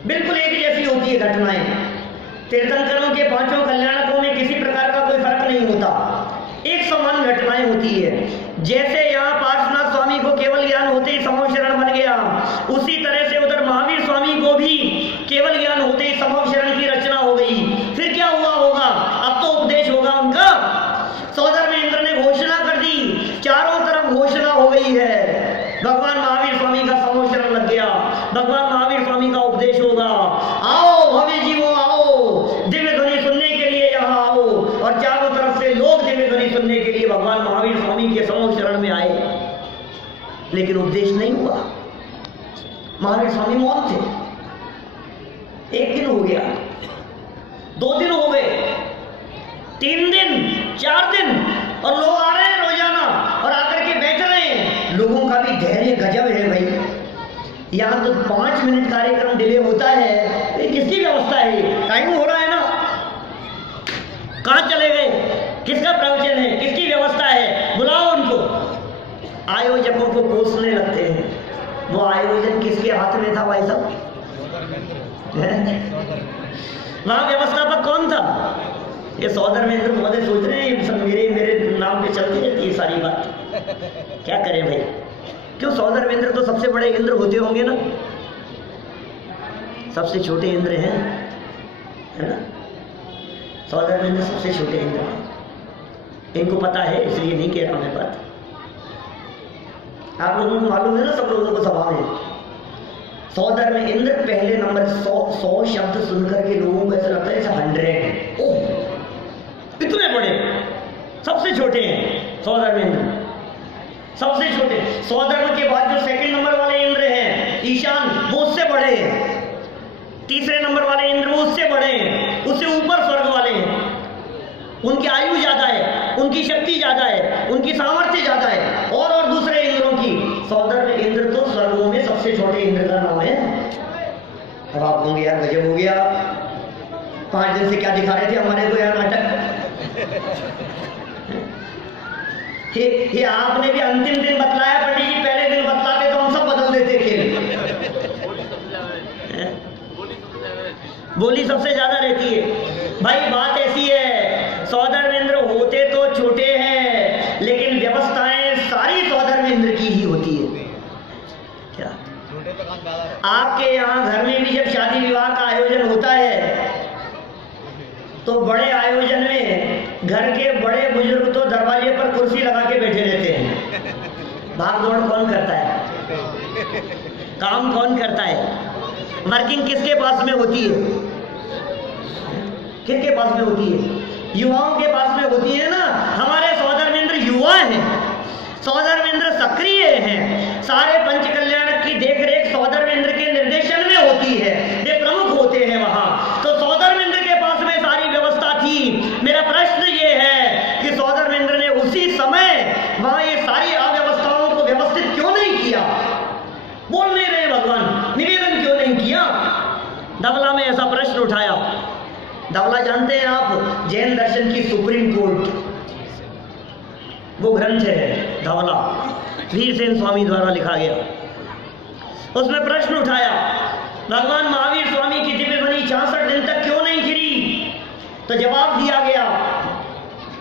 बिल्कुल एक जैसी होती है घटनाएं। तीर्थंकरों के 5 कल्याणकों में किसी प्रकार का कोई फर्क नहीं होता, एक समान घटनाएं होती है। जैसे यहाँ पार्श्वनाथ स्वामी को केवल ज्ञान होते ही समूह शरण बन गया, उसी तरह से उधर महावीर स्वामी को भी केवल ज्ञान होते ही समूह शरण की रचना हो गई। फिर क्या हुआ होगा? अब तो उपदेश होगा उनका। सौदर में इंद्र ने घोषणा कर दी, चारों तरफ घोषणा हो गई है, भगवान महावीर स्वामी का समूह शरण लग गया, भगवान महावीर स्वामी का उपदेश होगा। आओ भव्य जीवो आओ, उपदेश नहीं हुआ। महावीर स्वामी मौन थे। 1 दिन हो गया, 2 दिन हो गए, 3 दिन, 4 दिन, और लोग आ रहे हैं रोजाना और आकर के बैठ रहे हैं। लोगों का भी धैर्य गजब है भाई। यहाँ तो 5 मिनट कार्यक्रम डिले होता है, ये किसकी व्यवस्था है? टाइम हो रहा है ना, कहाँ चले गए? किसका प्रवचन है? किसकी व्यवस्था है? बुलाओ उनको। आयोजकों को कोसने लगते हैं। वो आयोजन किसके हाथ में था भाई साहब? वहां व्यवस्थापक कौन था? ये सौधर्मेंद्र महोदय सोच रहे हैं सब मेरे नाम पे चलती रहती है सारी बात। क्या करें भाई? क्यों? सौधर्मेंद्र तो सबसे बड़े इंद्र होते होंगे ना, सबसे छोटे इंद्र हैं, है ना? सौधर्मेंद्र सबसे छोटे इंद्र हैं। इनको पता है, इसलिए नहीं कह रहा मैं बात। आप लोगों को मालूम है ना, सब लोगों को सवाल है। सौधर्मेंद्र पहले नंबर 100 शब्द सुनकर के लोगों को ऐसा लगता है जैसे 100। ओह, इतने बड़े, सबसे छोटे हैं सौधर्मेंद्र, सबसे छोटे। सौधर्म के बाद जो 2nd नंबर वाले इंद्र हैं ईशान, वो उससे बड़े हैं। 3रे नंबर वाले इंद्र वो उससे बड़े हैं, उससे ऊपर स्वर्ग वाले हैं। उनकी आयु ज्यादा है, उनकी शक्ति ज्यादा है, उनकी सामर्थ्य ज्यादा है और दूसरे इंद्रों की। सौधर्म इंद्र तो स्वर्गों में सबसे छोटे इंद्र का नाम है। अब आप होंगे यार गजब हो गया, 5 दिन से क्या दिखा रहे थे हमारे को यार नाटक। ये आपने भी अंतिम दिन बतलाया पंडित जी, पहले दिन बतलाते तो हम सब बदल देते खेल। बोली सबसे ज्यादा रहती है भाई। बात ऐसी है, सौधर्मेंद्र होते तो छोटे हैं, लेकिन व्यवस्थाएं सारी सौधर्मेंद्र की ही होती है। क्या आपके यहाँ घर में भी जब शादी विवाह का आयोजन होता है तो बड़े आयोजन में घर के बड़े बुजुर्ग तो दरवाजे पर कुर्सी लगा के बैठे रहते हैं। भाग दौड़ कौन करता है? काम कौन करता है? वर्किंग किसके पास में होती है? किसके पास में होती है? युवाओं के पास में होती है ना। हमारे सौधर्मेंद्र युवा हैं, सौधर्मेंद्र सक्रिय हैं। सारे पंच कल्याण की देखरेख सौधर्मेंद्र के निर्देशन में होती है, वे प्रमुख होते हैं वहां। तो सौधर्मेंद्र के पास में सारी व्यवस्था थी। मेरा प्रश्न ये है कि सौधर्मेंद्र ने उसी समय वहां ये सारी अव्यवस्थाओं को व्यवस्थित क्यों नहीं किया? बोल नहीं रहे भगवान, निवेदन क्यों नहीं किया? धवला में ऐसा प्रश्न उठाया। धवला जानते हैं आप, जैन दर्शन की सुप्रीम कोर्ट, वो ग्रंथ है धवला, वीरसेन स्वामी द्वारा लिखा गया। उसमें प्रश्न उठाया, भगवान महावीर स्वामी की दिव्य ध्वनि 66 दिन तक क्यों नहीं गिरी? तो जवाब दिया गया,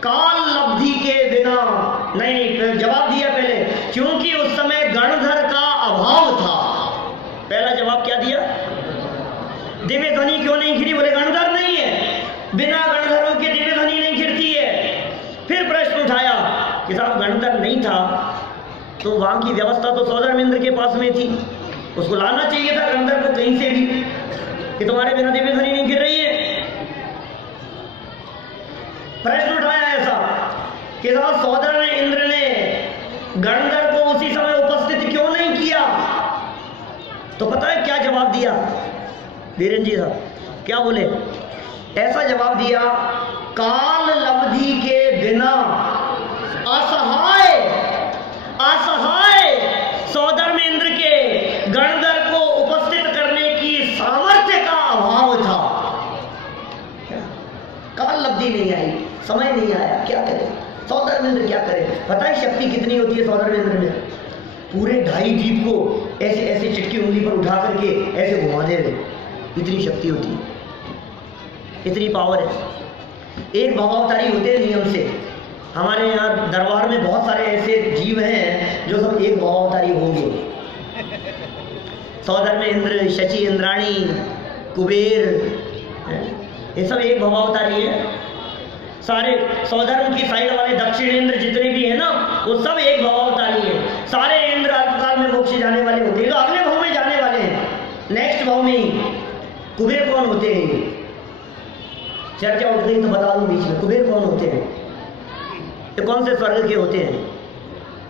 काल लब्धि के बिना। नहीं, जवाब दिया पहले, क्योंकि उस समय गणधर का अभाव था। पहला जवाब क्या दिया? दिव्य ध्वनि क्यों नहीं गिरी? बोले गणधर नहीं है, बिना गणधरों के दिव्य ध्वनि नहीं गिरती है। फिर प्रश्न उठाया कि साहब गणधर नहीं था तो वहां की व्यवस्था तो सौधर्मेंद्र के पास में थी, उसको लाना चाहिए था गणधर को कहीं से भी कि तुम्हारे बिना दिव्य ध्वनि नहीं गिर रही है। प्रश्न उठाया ऐसा कि साहब सौधर्मेंद्र ने गणधर को उसी समय उपस्थित क्यों नहीं किया? तो पता है क्या जवाब दिया वीरेंद्र जी साहब? क्या बोले? ऐसा जवाब दिया, काल लब्धि के बिना असहाय सौधर्मेंद्र के गणधर को उपस्थित करने की सामर्थ्य का अभाव था। काल लब्धि नहीं आई, समय नहीं आया, क्या करे सौधर्मेंद्र, क्या करे? पता है शक्ति कितनी होती है सौधर्मेंद्र में? पूरे 2.5 द्वीप को ऐसे ऐसे चिटकी उंगली पर उठा करके ऐसे घुमा दे रहे, इतनी शक्ति होती है, इतनी पावर है। एक भवावतारी होते हैं नियम से। हमारे यहाँ दरबार में बहुत सारे ऐसे जीव हैं जो सब एक भवावतारी होंगे। सौधर्मेंद्र, शची इंद्राणी, कुबेर, ये सब एक भवावतारी है। सारे सौधर्म की साइड वाले दक्षिणेंद्र जितने भी है ना, वो सब एक भवावतारी है। सारे इंद्र अल्पकाल में मोक्ष जाने वाले होते हैं, तो अगले भाव में जाने वाले हैं, नेक्स्ट भाव में ही। कुबेर कौन होते हैं? चर्चा उठ गई तो बता दूं बीच में, कुबेर कौन होते हैं? ये कौन से स्वर्ग के होते हैं?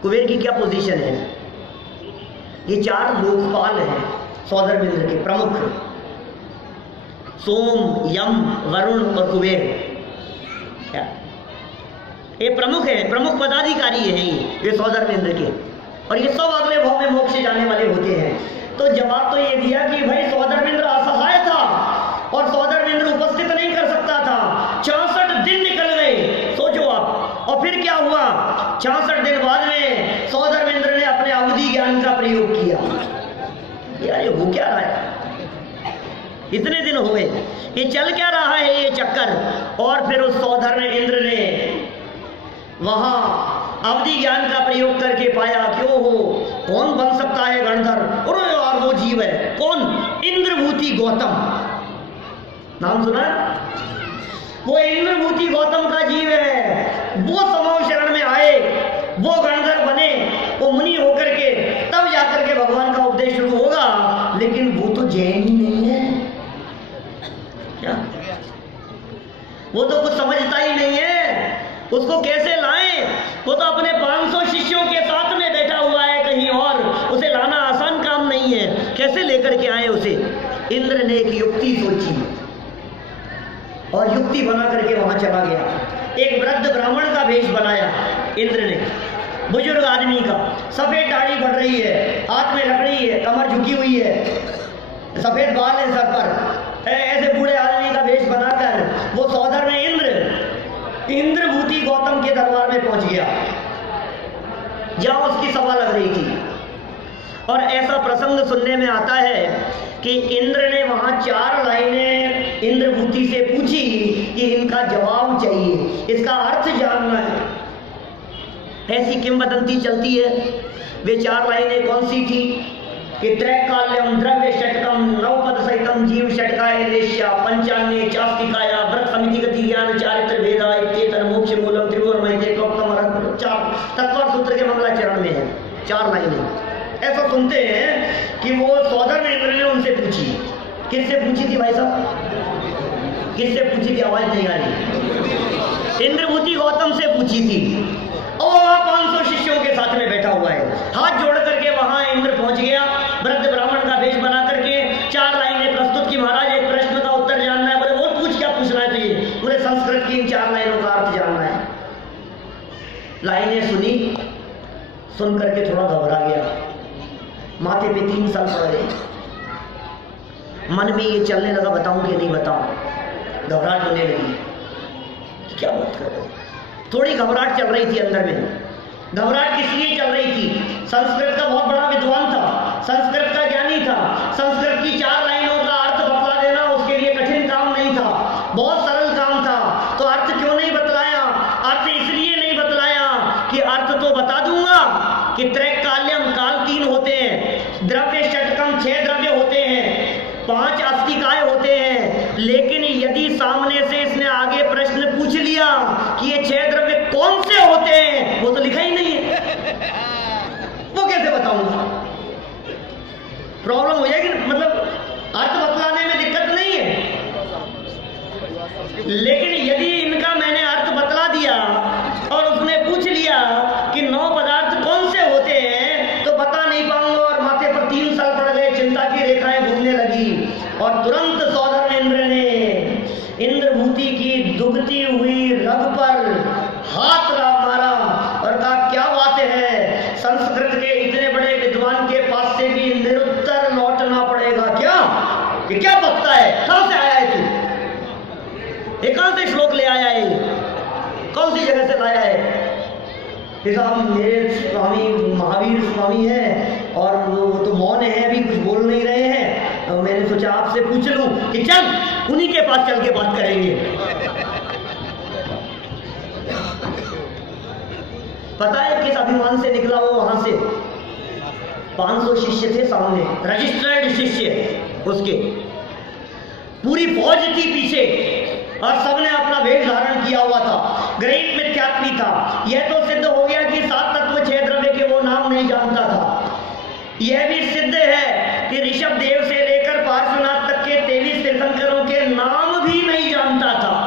कुबेर की क्या पोजीशन है? ये 4 लोकपाल हैं सौधर्मेंद्र के प्रमुख, सोम, यम, वरुण और कुबेर। क्या ये प्रमुख है, प्रमुख पदाधिकारी हैं ये सौधर्मेंद्र के, और ये सब अगले भाव में मोक्ष जाने वाले होते हैं। तो जवाब तो ये दिया कि भाई सौधर्मेंद्र असहाय था और सौधर्मेंद्र उपस्थित नहीं कर सकता था। 66 दिन निकल गए, सोचो आप। और फिर क्या हुआ, 66 दिन बाद में सौधर्मेंद्र ने अपने अवधि ज्ञान का प्रयोग किया। यार ये हो क्या रहा है, इतने दिन हो गए, ये चल क्या रहा है ये चक्कर। और फिर उस सौधर्मेंद्र ने वहां अवधि ज्ञान का प्रयोग करके पाया कि ओहो कौन बन सकता है गणधर, और यार वो जीव है कौन, इंद्रभूति गौतम, नाम सुना, वो इंद्रभूति गौतम का जीव है। वो समूह शरण में आए, वो गणधर बने, वो मुनि होकर के तब जाकर के भगवान का उपदेश शुरू होगा। लेकिन वो तो जैन ही नहीं है, क्या वो तो कुछ समझता ही नहीं है, उसको कैसे लाएं? वो तो अपने 500 शिष्यों के साथ में बैठा हुआ है कहीं और, उसे लाना आसान काम नहीं है, कैसे लेकर के आए उसे। इंद्र ने एक युक्ति सोची और युक्ति बना करके वहां चला गया। एक वृद्ध ब्राह्मण का वेश बनाया इंद्र ने, बुजुर्ग आदमी का, सफेद दाढ़ी बढ़ रही है, हाथ में लकड़ी है, कमर झुकी हुई है, सफेद बाल है सर पर, ऐसे बूढ़े आदमी का वेश बनाकर वो सौधर में इंद्रभूति गौतम के दरबार में पहुंच गया जहां उसकी सभा लग रही थी। और ऐसा प्रसंग सुनने में आता है कि इंद्र ने वहां 4 लाइनें इंद्रभूति से पूछी कि इनका जवाब चाहिए, इसका अर्थ जानना है। ऐसी किंवदंती चलती है। वे 4 लाइनें कौन सी थी कि त्रैकाल्यम द्रव्य षटकम नवपद सहितम जीव षटकाय लेश्या पंचान्य चास्तिकाया व्रत समिति गति ज्ञान चारित्र भेदा इत्येतन मोक्ष मूलम त्रिभुवनमय प्रोक्तम 4 तत्पर सूत्र के मंगलाचरण में है 4 लाइनें। ऐसा सुनते हैं कि वो सौधर्मेंद्र ने उनसे पूछी। किससे पूछी थी भाई साहब, किससे पूछी थी, आवाज नहीं आ रही। इंद्रभूति गौतम से पूछी थी। और 500 शिष्यों के साथ में बैठा हुआ है, हाथ जोड़ करके वहां इंद्र पहुंच गया, वृद्ध ब्राह्मण का वेश बना करके 4 लाइनें प्रस्तुत की। महाराज एक प्रश्न का उत्तर जानना है। बोले और पूछ, क्या पूछना है तुझे? बोले संस्कृत की इन 4 लाइनों का अर्थ जानना है। लाइनें सुनी, सुन करके थोड़ा घबरा गया, माथे पे 3 साल पड़ गए, मन में ये चलने लगा बताऊं कि नहीं बताऊं, घबराहट होने लगी, क्या बात कर रहे हो। थोड़ी घबराहट चल रही थी अंदर में। घबराहट किस लिए चल रही थी? संस्कृत का बहुत बड़ा विद्वान था, संस्कृत का ज्ञानी था, संस्कृत की 4 लाइनों का अर्थ बतला देना उसके लिए कठिन काम नहीं था, बहुत सरल काम था। तो अर्थ क्यों नहीं बतलाया? अर्थ इसलिए नहीं बतलाया कि अर्थ तो बता दूंगा कि त्रैकाल्यम काल 3 होते हैं, द्रव्य षटकम 6 द्रव्य होते हैं, 5 अस्तिकाय होते हैं। लेकिन यदि सामने से इसने आगे प्रश्न पूछ लिया कि ये 6 द्रव्य कौन से होते हैं, वो तो लिखा ही नहीं है, वो कैसे बताऊंगा? प्रॉब्लम हो जाएगी। मतलब अर्थ बतलाने में दिक्कत नहीं है, लेकिन यदि इनका मैंने अर्थ बतला दिया और उसने पूछ लिया कि 9 पदार्थ कौन से होते हैं, तो बता नहीं पाऊंगा। और माथे पर 3 साल पड़ गए, चिंता की रेखाएं घूमने लगी। और तुरंत सौधर्मेंद्र ने इंद्रभूति की दुबती हुई रग पर हाथ मारा और कहा क्या बात है, संस्कृत के इतने बड़े विद्वान के पास से भी निरुत्तर लौटना पड़ेगा क्या? कि क्या बकता है, कहां से आया है तू, ये कहां से श्लोक ले आया है, कौन सी जगह से लाया है? साहब मेरे स्वामी महावीर स्वामी हैं और वो तो मौन है, अभी कुछ बोल नहीं रहे हैं, तो मैंने सोचा आपसे पूछ लूं कि चल उन्हीं के पास चल के बात करेंगे। पता है किस अभिमान से निकला वो वहां से? 500 शिष्य थे सामने, रजिस्टर्ड शिष्य उसके, पूरी फौज थी पीछे और सबने अपना वेश धारण किया हुआ था, ग्रहित मिथ्यात्वी था। यह तो सिद्ध हो गया कि 7 तत्व 6 द्रव्य के वो नाम नहीं जानता था। यह भी सिद्ध है कि ऋषभ देव से लेकर पार्श्वनाथ तक के 23 तीर्थंकरों के नाम भी नहीं जानता था।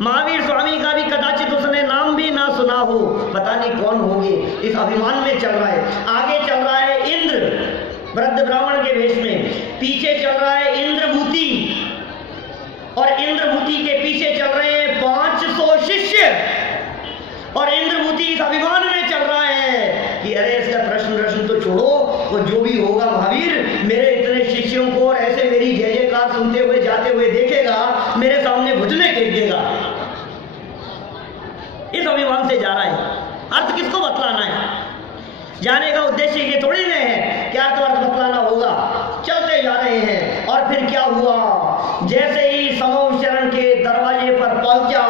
महावीर स्वामी का भी कदाचित उसने नाम भी ना सुना हो, पता नहीं कौन होंगे। इस अभिमान में चल रहा है, आगे चल रहा है। वृद्ध ब्राह्मण के वेश में, पीछे चल रहा है इंद्रभूति, और इंद्रभूति के पीछे चल रहे हैं 500 शिष्य, और इंद्रभूति इस अभिमान में चल रहा है कि अरे इसका प्रश्न तो छोड़ो, वो जो भी होगा महावीर मेरे इतने शिष्यों को और ऐसे मेरी जय जयकार सुनते हुए जाते हुए देखेगा, मेरे सामने घुटने टेक देगा। इस अभिमान से जा रहा है। अर्थ किसको बतलाना है? जाने का उद्देश्य ये थोड़ी नहीं है क्या तो अर्थ बतलाना होगा। चलते जा रहे हैं और फिर क्या हुआ, जैसे ही समूह शरण के दरवाजे पर पहुंचा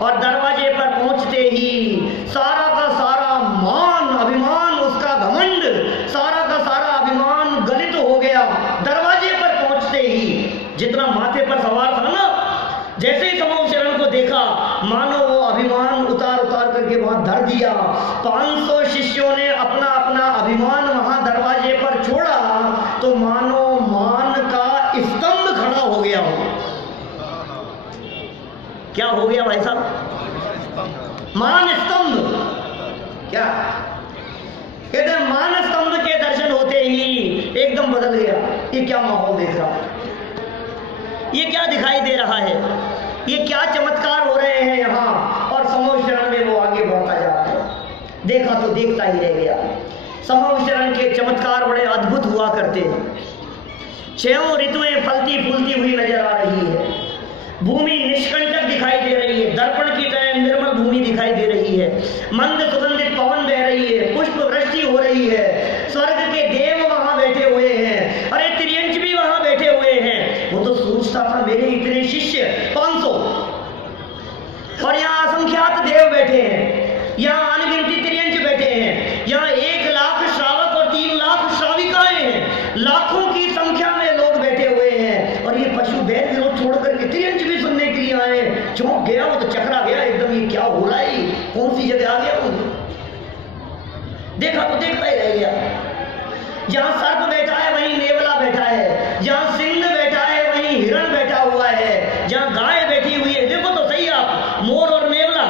और दरवाजे पर पहुंचते ही सारा का सारा मान अभिमान, उसका घमंड, सारा का सारा अभिमान गलित हो गया। दरवाजे पर पहुंचते ही जितना माथे पर सवार था ना, जैसे ही समूह शरण को देखा मानो वो अभिमान उतार उतार करके वहां धर दिया। 500 शिष्यों ने अपना अपना अभिमान वहां दरवाजे पर छोड़ा तो मानो मान का स्तंभ खड़ा हो गया हो। क्या हो गया भाई साहब? मान स्तंभ। क्या कहते हैं? मान स्तंभ के दर्शन होते ही एकदम बदल गया। ये क्या माहौल देख रहा है, ये क्या दिखाई दे रहा है, ये क्या चमत्कार हो रहे हैं यहाँ। और समूह शरण में वो आगे बढ़ता जा रहा है। देखा तो देखता ही रह गया। समूह शरण के चमत्कार बड़े अद्भुत हुआ करते हैं। 6 ऋतुएं फलती फूलती हुई नजर आ रही है। भूमि निष्कंटक दिखाई दे रही है, दर्पण की तरह निर्मल भूमि दिखाई दे रही है। मंद सुगंधित पवन बह रही है, पुष्प वृष्टि हो रही है। स्वर्ग के देव वहां बैठे हुए हैं, अरे त्रियंच भी वहां बैठे हुए हैं। वो तो सोचता था मेरे इतने शिष्य 500, और यहाँ असंख्यात देव बैठे हैं, यहाँ अनगिनती त्रियंच बैठे हैं, यहाँ 1 लाख श्रावक और 3 लाख श्राविकाएं हैं, लाखों की संख्या में लोग बैठे हुए हैं। और ये पशु बैल विरोध छोड़ करके त्रियंच भी सुनने के लिए आए। चौंक गया वो तो, चकरा गया एकदम, ये क्या हो रहा है, कौन सी जगह आ गया वो। देखा तो देखता ही रह गया। जहां सर्प बैठा है वहीं नेवला बैठा है, जहां सिंह बैठा है वहीं हिरण बैठा हुआ है, जहां गाय बैठी हुई है। देखो तो सही आप, मोर और नेवला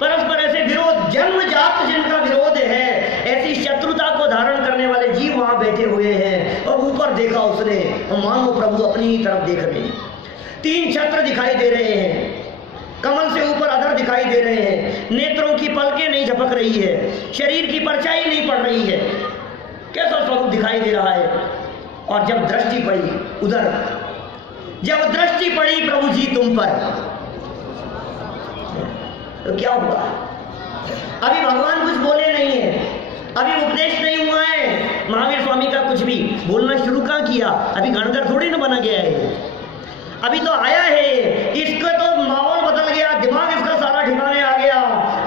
परस्पर ऐसे विरोध, जन्मजात जिनका विरोध है, ऐसी शत्रुता को धारण करने वाले जीव वहां बैठे हुए हैं। और ऊपर देखा उसने, मानो प्रभु अपनी ही तरफ देख रहे हैं। 3 छत्र दिखाई दे रहे हैं, कमल से ऊपर अधर दिखाई दे रहे हैं, नेत्रों की पलकें नहीं झपक रही है, शरीर की परछाई नहीं पड़ रही है। कैसा स्वरूप दिखाई दे रहा है। और जब दृष्टि पड़ी उधर, जब दृष्टि पड़ी प्रभु जी तुम पर, तो क्या हुआ? अभी भगवान कुछ बोले नहीं है, अभी उपदेश नहीं हुआ है महावीर स्वामी का, कुछ भी बोलना शुरू कहाँ किया? अभी गणधर थोड़ी ना बना गया है, अभी तो आया है। इसका तो माहौल बदल गया, दिमाग इसका सारा ठिकाने आ गया।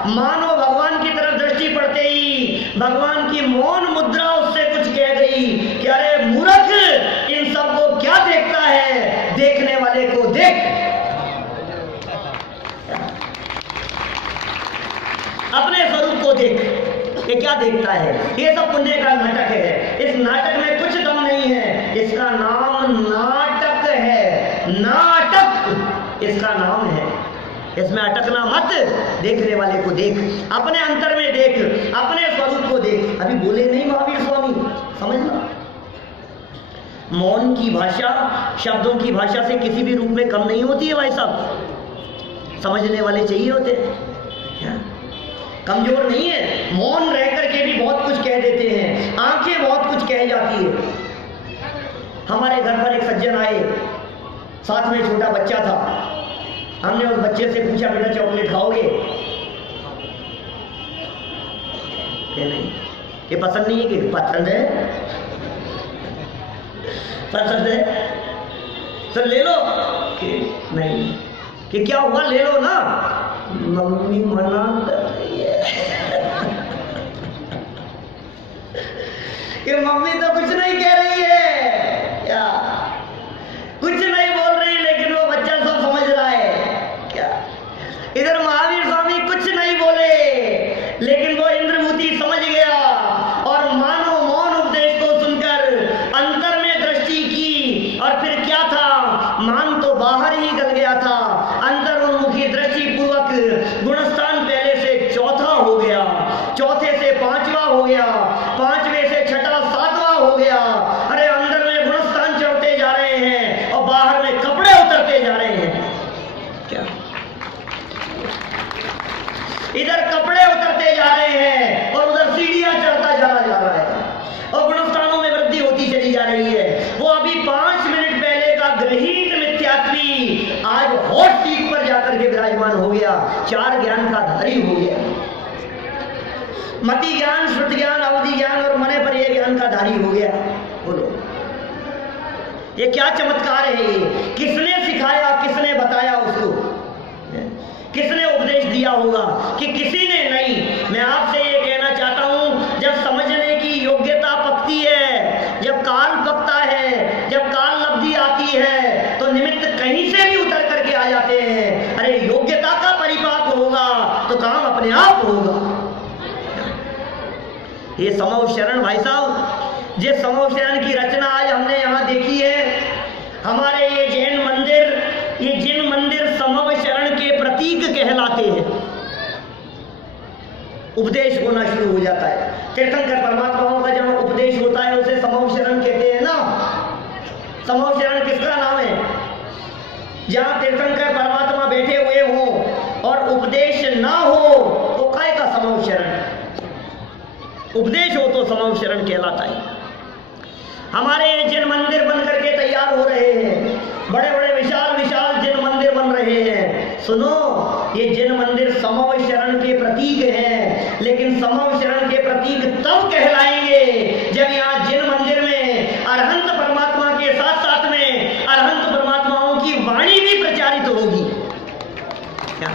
मानो भगवान की तरफ दृष्टि पड़ते ही भगवान की मौन मुद्रा उससे कुछ कह गई कि अरे मूर्ख, इन सबको क्या देखता है, देखने वाले को देख। अपने स्वरूप को देख। ये क्या देखता है? ये सब पुण्य का नाटक है। इस नाटक में कुछ दम नहीं है। इसका नाम नाटक है, नाटक इसका नाम है। इसमें अटकना मत, देखने वाले को देख, अपने अंतर में देख, अपने स्वरूप को देख। अभी बोले नहीं महावीर स्वामी, समझना। मौन की भाषा शब्दों की भाषा से किसी भी रूप में कम नहीं होती है भाई साहब। समझने वाले चाहिए होते हैं, कमजोर नहीं है। मौन रह करके भी बहुत कुछ कह देते हैं, आंखें बहुत कुछ कह जाती है। हमारे घर पर एक सज्जन आए, साथ में छोटा बच्चा था। हमने उस बच्चे से पूछा बेटा चॉकलेट खाओगे? नहीं, ये पसंद नहीं है कि पसंद है? पसंद है तो ले लो। कि नहीं, कि क्या हुआ, ले लो ना। मम्मी मना कर रही है। कि मम्मी तो कुछ नहीं कह रही है, क्या कुछ नहीं बोल रही, लेकिन वो बच्चा सब समझ रहा है। क्या इधर महावीर स्वामी कुछ नहीं बोले, लेकिन वो इंद्रभूति समझ गया और मानो मौन उपदेश को सुनकर अंतर में दृष्टि की। और फिर क्या था, मान तो बाहर ही गल गया था, अंतर उन्मुखी दृष्टि पूर्वक गुणस्थान पहले से चौथा हो गया, चौथे से 5वां हो गया, 5वें से 6वां 7वां हो गया। चार ज्ञान का धारी हो गया। मति ज्ञान, श्रुति ज्ञान, अवधि ज्ञान और मने पर यह ज्ञान का धारी हो गया। बोलो ये क्या चमत्कार है? ये किसने सिखाया, किसने बताया उसको, किसने उपदेश दिया होगा कि किसी ने नहीं। मैं आपसे ये कहना चाहता हूं, जब समझने की योग्यता पकती है, जब काल पकता है, जब काल लब्धि आती है, तो निमित्त कहीं से भी उतर करके आ जाते हैं। अरे योग्यता का परिपाक होगा तो काम अपने आप होगा। ये समव शरण भाई साहब, जिस समव शरण की रचना आज हमने यहाँ देखी है, हमारे ये जैन मंदिर, ये जिन मंदिर समव शरण के प्रतीक कहलाते हैं, उपदेश होना शुरू हो जाता है। तीर्थंकर परमात्माओं का जब उपदेश होता है उसे समव शरण कहते हैं ना। समव शरण किसका नाम है? जहां तीर्थंकर परमात्मा बैठे हुए हों और उपदेश ना हो तो काय का समव शरण? उपदेश हो तो समव शरण कहलाता है। हमारे जिन मंदिर बन करके तैयार हो रहे हैं, बड़े बड़े विशाल विशाल जिन मंदिर बन रहे हैं, सुनो, ये जिन मंदिर समव शरण के प्रतीक हैं, लेकिन समव शरण के प्रतीक तब कहलाएंगे जब यहाँ जिन मंदिर में अरहंत परमात्मा के साथ साथ में अरहंत परमात्माओं की वाणी भी प्रचारित होगी। क्या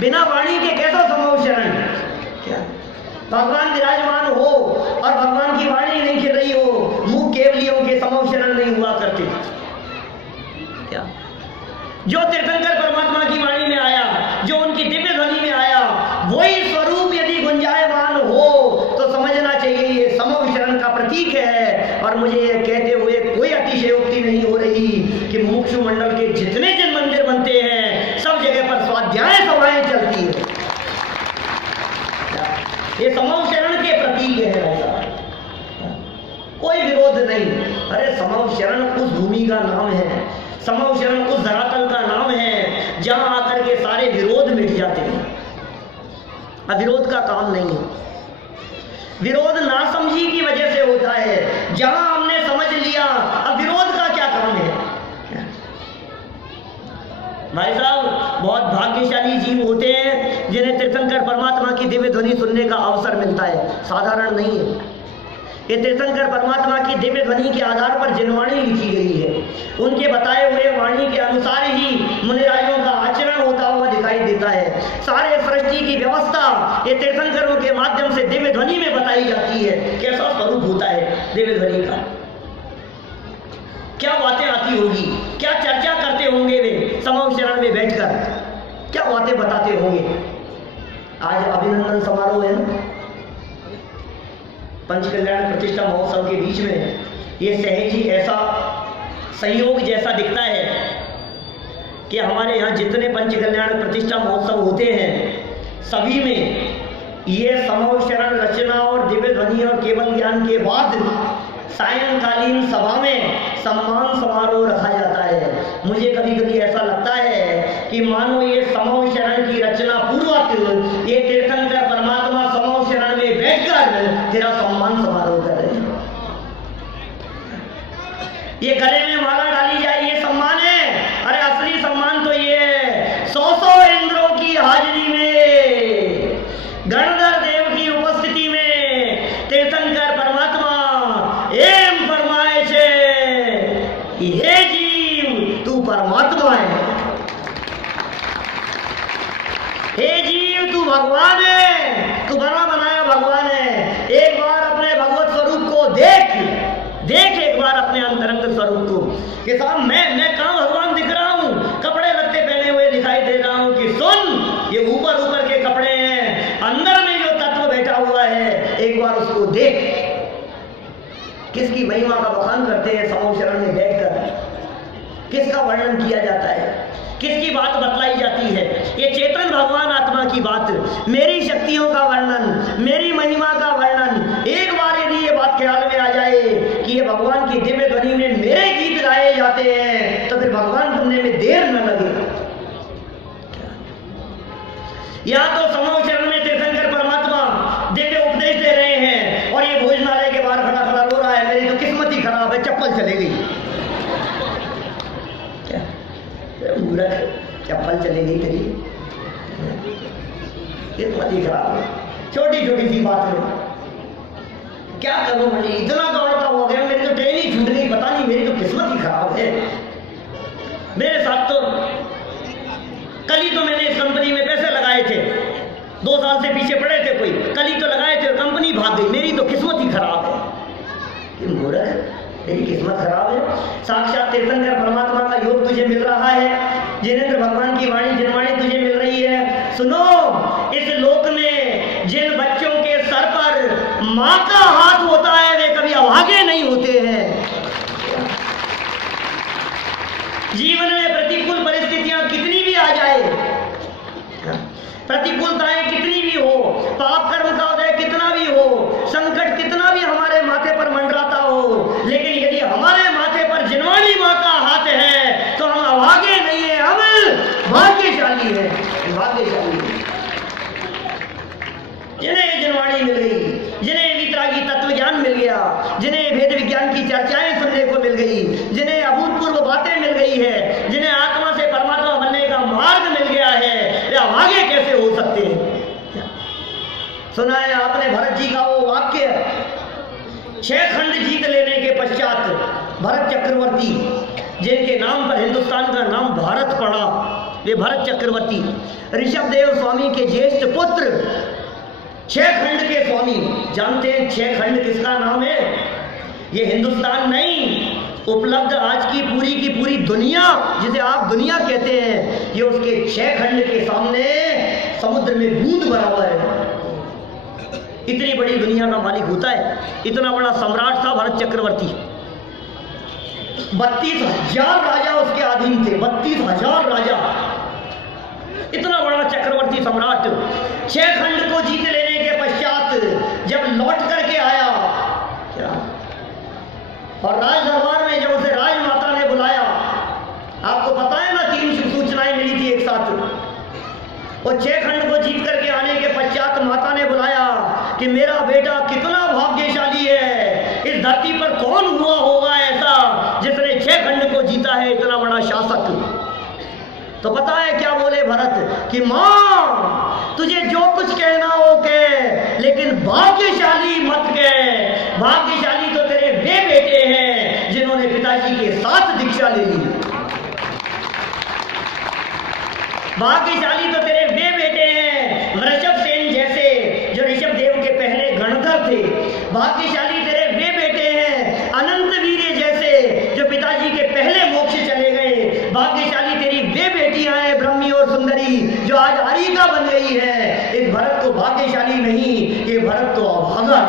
बिना वाणी के कैसा समव शरण? क्या भगवान विराजमान हो और भगवान की वाणी नहीं खिल रही हो, मुंह केवलियों के समव शरण नहीं हुआ करते। क्या जो तीर्थंकर परमात्मा की वाणी में आया, जो उनकी दिव्य ध्वनि में आया, वही स्वरूप यदि गुंजायमान हो तो समझना चाहिए ये समव शरण का प्रतीक है। और मुझे ये कहते हुए कोई अतिशयोक्ति नहीं हो रही कि मुमुक्षु मंडल के जितने जिन मंदिर बनते हैं सब जगह पर स्वाध्याय सभाएं चलती है। ये समव शरण के प्रतीक है ऐसा, कोई विरोध नहीं। अरे समव शरण उस भूमि का नाम है, समव शरण उस धरातल का नाम है जहां आकर के सारे विरोध मिट जाते हैं। अविरोध का काम नहीं है, विरोध नासमझी की वजह से होता है। जहां हमने समझ लिया, अब विरोध का क्या काम है? भाई साहब, बहुत भाग्यशाली जीव होते हैं जिन्हें तीर्थंकर परमात्मा की दिव्य ध्वनि सुनने का अवसर मिलता है, साधारण नहीं है। ये तीर्थंकर परमात्मा की दिव्य ध्वनि के आधार पर जिनवाणी लिखी गई है। उनके बताए हुए वाणी के अनुसार ही मुनिराजों का आचरण होता हुआ दिखाई देता है। सारे सृष्टि की व्यवस्था ये तीर्थंकरों के माध्यम से दिव्य ध्वनि में बताई जाती है। कैसा स्वरूप होता है दिव्य ध्वनि का, क्या बातें आती होगी, क्या चर्चा करते होंगे वे समव शरण में बैठकर, क्या बातें बताते होंगे। आज अभिनंदन समारोह है ना, पंचकल्याण प्रतिष्ठा महोत्सव के बीच में ये सहज ही ऐसा संयोग जैसा दिखता है कि हमारे यहाँ जितने पंचकल्याण प्रतिष्ठा महोत्सव होते हैं सभी में ये समव शरण रचना और दिव्य ध्वनि और केवल ज्ञान के बाद सायंकालीन सभा में सम्मान समारोह रखा जाता है। मुझे कभी कभी ऐसा लगता है कि मानो ये समव शरण की रचना पूर्वक ये तीर्थंकर परमात्मा समव शरण में बैठकर तेरा सम्मान समारोह कर रहे हैं। ये गले में माला डाली जाए ये सम्मान है। अरे असली सम्मान तो ये है 100 इंद्रों की हाजिरी में, गणधर देव की उपस्थिति में तीर्थंकर परमात्मा एम फरमाए छे, हे जीव तू परमात्मा है, हे जीव तू भगवान है, तू बना बनाया भगवान है। एक बार अपने भगवत स्वरूप को देख एक बार अपने अंतरंग स्वरूप को कि साहब मैं कहाँ भगवान दिख रहा हूँ, कपड़े लत्ते पहने हुए दिखाई दे रहा हूँ कि सुन ये ऊपर के कपड़े हैं, अंदर में जो तत्व बैठा हुआ है एक बार उसको देख। किसकी महिमा का बखान करते हैं समव शरण में बैठकर, किसका वर्णन किया जाता है, किसकी बात बतलाई जाती है। ये चेतन भगवान आत्मा की बात, मेरी शक्तियों का वर्णन, मेरी महिमा का वर्णन। एक बार यदि ये बात ख्याल में आ जाए कि ये भगवान की दिव्य ध्वनि में मेरे गीत गाए जाते हैं तो फिर भगवान बनने में देर न लगे। या तो समव शरण में तीर्थंकर परमात्मा दिव्य उपदेश दे रहे हैं और ये भोजनालय के बाहर खड़ा खड़ा रो रहा है, मेरी तो किस्मत ही खराब है, चप्पल चले गई। क्या मूर्ख, चप्पल चले गई तेरी, किस्मत ही खराब है। छोटी छोटी सी बात है, क्या करूं भाई, इतना दौड़ता हो गया, मेरी तो ट्रेन ही छूट गई, पता नहीं मेरी तो किस्मत ही खराब है। मेरे साथ तो कल ही तो मैंने इस कंपनी में पैसे लगाए थे, 2 साल से पीछे पड़े थे, कोई कल ही तो लगाए थे, कंपनी भाग गई, मेरी तो किस्मत ही खराब है। ये मूर्ख, तेरी किस्मत खराब है। साक्षात तीर्थंकर परमात्मा का योग तुझे मिल रहा है, जिनेंद्र भगवान की वाणी जिनवाणी तुझे मिल रही है। सुनो, इस लोक में जिन बच्चों के सर पर माँ का हाथ होता है वे कभी अभागे नहीं होते हैं। जीवन में प्रतिकूल परिस्थितियां कितनी भी आ जाए, प्रतिकूलताएं कितनी भी हो, पाप कर्म का उदय कितना भी हो, संकट कितना भी हमारे माथे पर मंडराता हो, लेकिन यदि हमारे माथे पर जिनवाणी माँ का हाथ है तो हम अभागे नहीं है, हम भाग्यशाली है, भाग्यशाली है। जिन्हें जिनवाणी मिल गई, जिन्हें वितरागी तत्व ज्ञान मिल गया, जिन्हें भेद विज्ञान की चर्चाएं सुनने को मिल गई, जिन्हें अभूतपूर्व बातें मिल गई है, जिन्हें आत्मा से परमात्मा बनने का मार्ग मिल गया है, वे आगे कैसे हो सकते हैं। सुना है आपने भरत जी का वो वाक्य, 6 खंड जीत लेने के पश्चात भरत चक्रवर्ती, जिनके नाम पर हिंदुस्तान का नाम भारत पड़ा, वे भरत चक्रवर्ती ऋषभदेव स्वामी के ज्येष्ठ पुत्र, 6 खंड के स्वामी। जानते हैं 6 खंड किसका नाम है? ये हिंदुस्तान नहीं, उपलब्ध आज की पूरी दुनिया, जिसे आप दुनिया कहते हैं, ये उसके 6 खंड के सामने समुद्र में बूंद बराबर है। इतनी बड़ी दुनिया का मालिक होता है, इतना बड़ा सम्राट था भरत चक्रवर्ती। 32,000 राजा उसके अधीन थे, 32,000 राजा, इतना बड़ा चक्रवर्ती सम्राट। 6 खंड को जीत लेने के पश्चात जब लौट करके आया क्या, और राज दरबार में जब उसे राजमाता ने बुलाया, आपको पता है ना 3 शुभ सूचनाएं मिली थी एक साथ, और 6 खंड को जीत करके आने के पश्चात माता ने बुलाया कि मेरा बेटा कितना भाग्यशाली है, इस धरती पर कौन हुआ होगा ऐसा जिसने 6 खंड को जीता है, इतना बड़ा शासक। तो पता है क्या बोले भरत कि माँ तुझे जो कुछ कहना हो कह, लेकिन भाग्यशाली मत कह। भाग्यशाली तो तेरे वे बेटे हैं जिन्होंने पिताजी के साथ दीक्षा ले ली, भाग्यशाली तो तेरे वे बेटे हैं वृषभ सेन जैसे जो ऋषभ देव के पहले गणधर थे, भाग्यशाली तेरे वे बेटे हैं अनंत वीर्य जैसे जो पिताजी के पहले मोक्ष चले गए, भाग्यशाली तेरी वे बेटियां हैं ब्रह्मी और सुंदरी जो आज आरिका बन गई है। इस भरत को भाग्यशाली नहीं, ये भरत तो अभागा।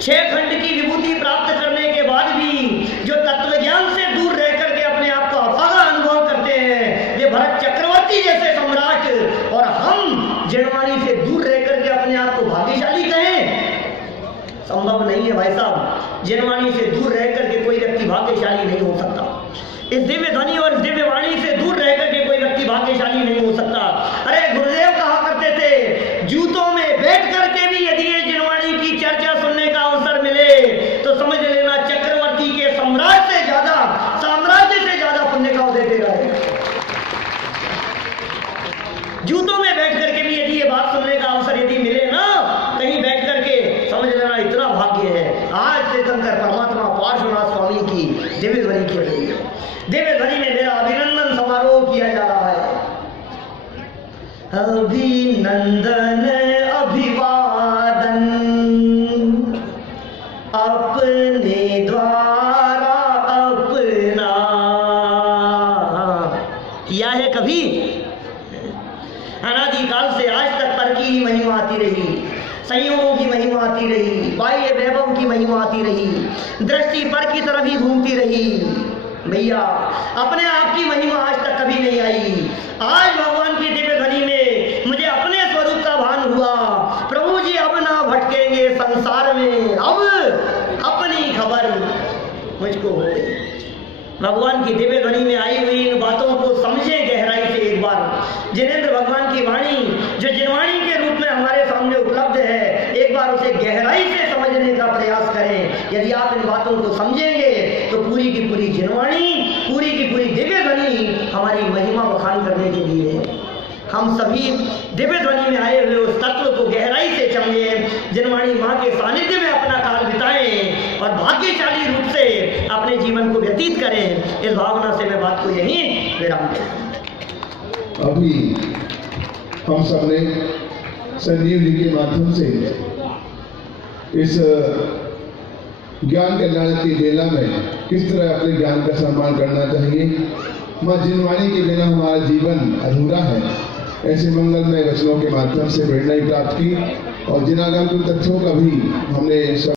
6 खंड की विभूति प्राप्त करने के बाद भी जो तत्व ज्ञान से दूर रह करके अपने आप को अभागा अनुभव करते हैं, वे भरत चक्रवर्ती जैसे सम्राट, और हम जिनवाणी से दूर रह करके अपने आप को भाग्यशाली कहें, संभव नहीं है भाई साहब। जिनवाणी से दूर रह करके कोई व्यक्ति भाग्यशाली नहीं हो सकता। इस दिव्य ध्वनि और इस दिव्य वाणी से दूर रह करके कोई व्यक्ति भाग्यशाली नहीं हो सकता। अरे गुरुदेव कहा करते थे, जूतों में बैठ करके भी यदि ये जिनवाणी की चर्चा सुनने का अवसर मिले तो समझ लेना चक्रवर्ती के सम्राट से ज्यादा, साम्राज्य से ज्यादा पुण्य का उदय दे रहा है। जूतों में बैठ करके भी यदि ये बात सुनने का अवसर यदि मिले ना, कहीं बैठ करके, समझ लेना इतना भाग्य है। आज तीर्थंकर परमात्मा पार्श्वनाथ स्वामी की दिव्य ध्वनि की रही है। दिव्य ध्वनि में मेरा अभिनंदन समारोह किया जा रहा है। अभिनंदन अभिवादन अपने द्वारा अपना किया है कभी? अनादिकाल से आज तक पर की ही महिमा आती रही, संयोगों की महिमा आती रही, बाह्य वैभव की महिमा आती रही, दृष्टि पर की तरफ ही घूमती रही। भैया अपने आप की महिमा आज तक कभी नहीं आई। आज भगवान की दिव्य ध्वनि में मुझे अपने स्वरूप का भान हुआ। प्रभु जी अब ना भटकेंगे संसार में, अब अपनी खबर मुझको हो गई। भगवान की दिव्य ध्वनि में आई हुई इन बातों को समझे गहराई से एक बार। जिनेंद्र भगवान की वाणी जो जिनवाणी के रूप में हमारे सामने उपलब्ध है, एक बार उसे गहराई से समझने का प्रयास करें। यदि आप इन बातों को समझेंगे तो पूरी की पूरी जिनवाणी, पूरी की पूरी दिव्य ध्वनि हमारी महिमा बखान करने के लिए। हम सभी दिव्य ध्वनि में आए हुए उस तत्व को गहराई से समझें, जिनवाणी माँ के सानिध्य में अपना काल बिताएं और भाग्यशाली रूप से अपने जीवन को व्यतीत करें। इस भावना से मैं बात को यहीं विराम देता हूं। अभी हम सबने संजीव जी के माध्यम से इस ज्ञान कल्याण की बेला में किस तरह अपने ज्ञान का सम्मान करना चाहिए, माँ जिनवाणी के बिना हमारा जीवन अधूरा है, ऐसे मंगलमय वचनों के माध्यम से प्रेरणा प्राप्त की और जिन आगम तथ्यों का भी हमने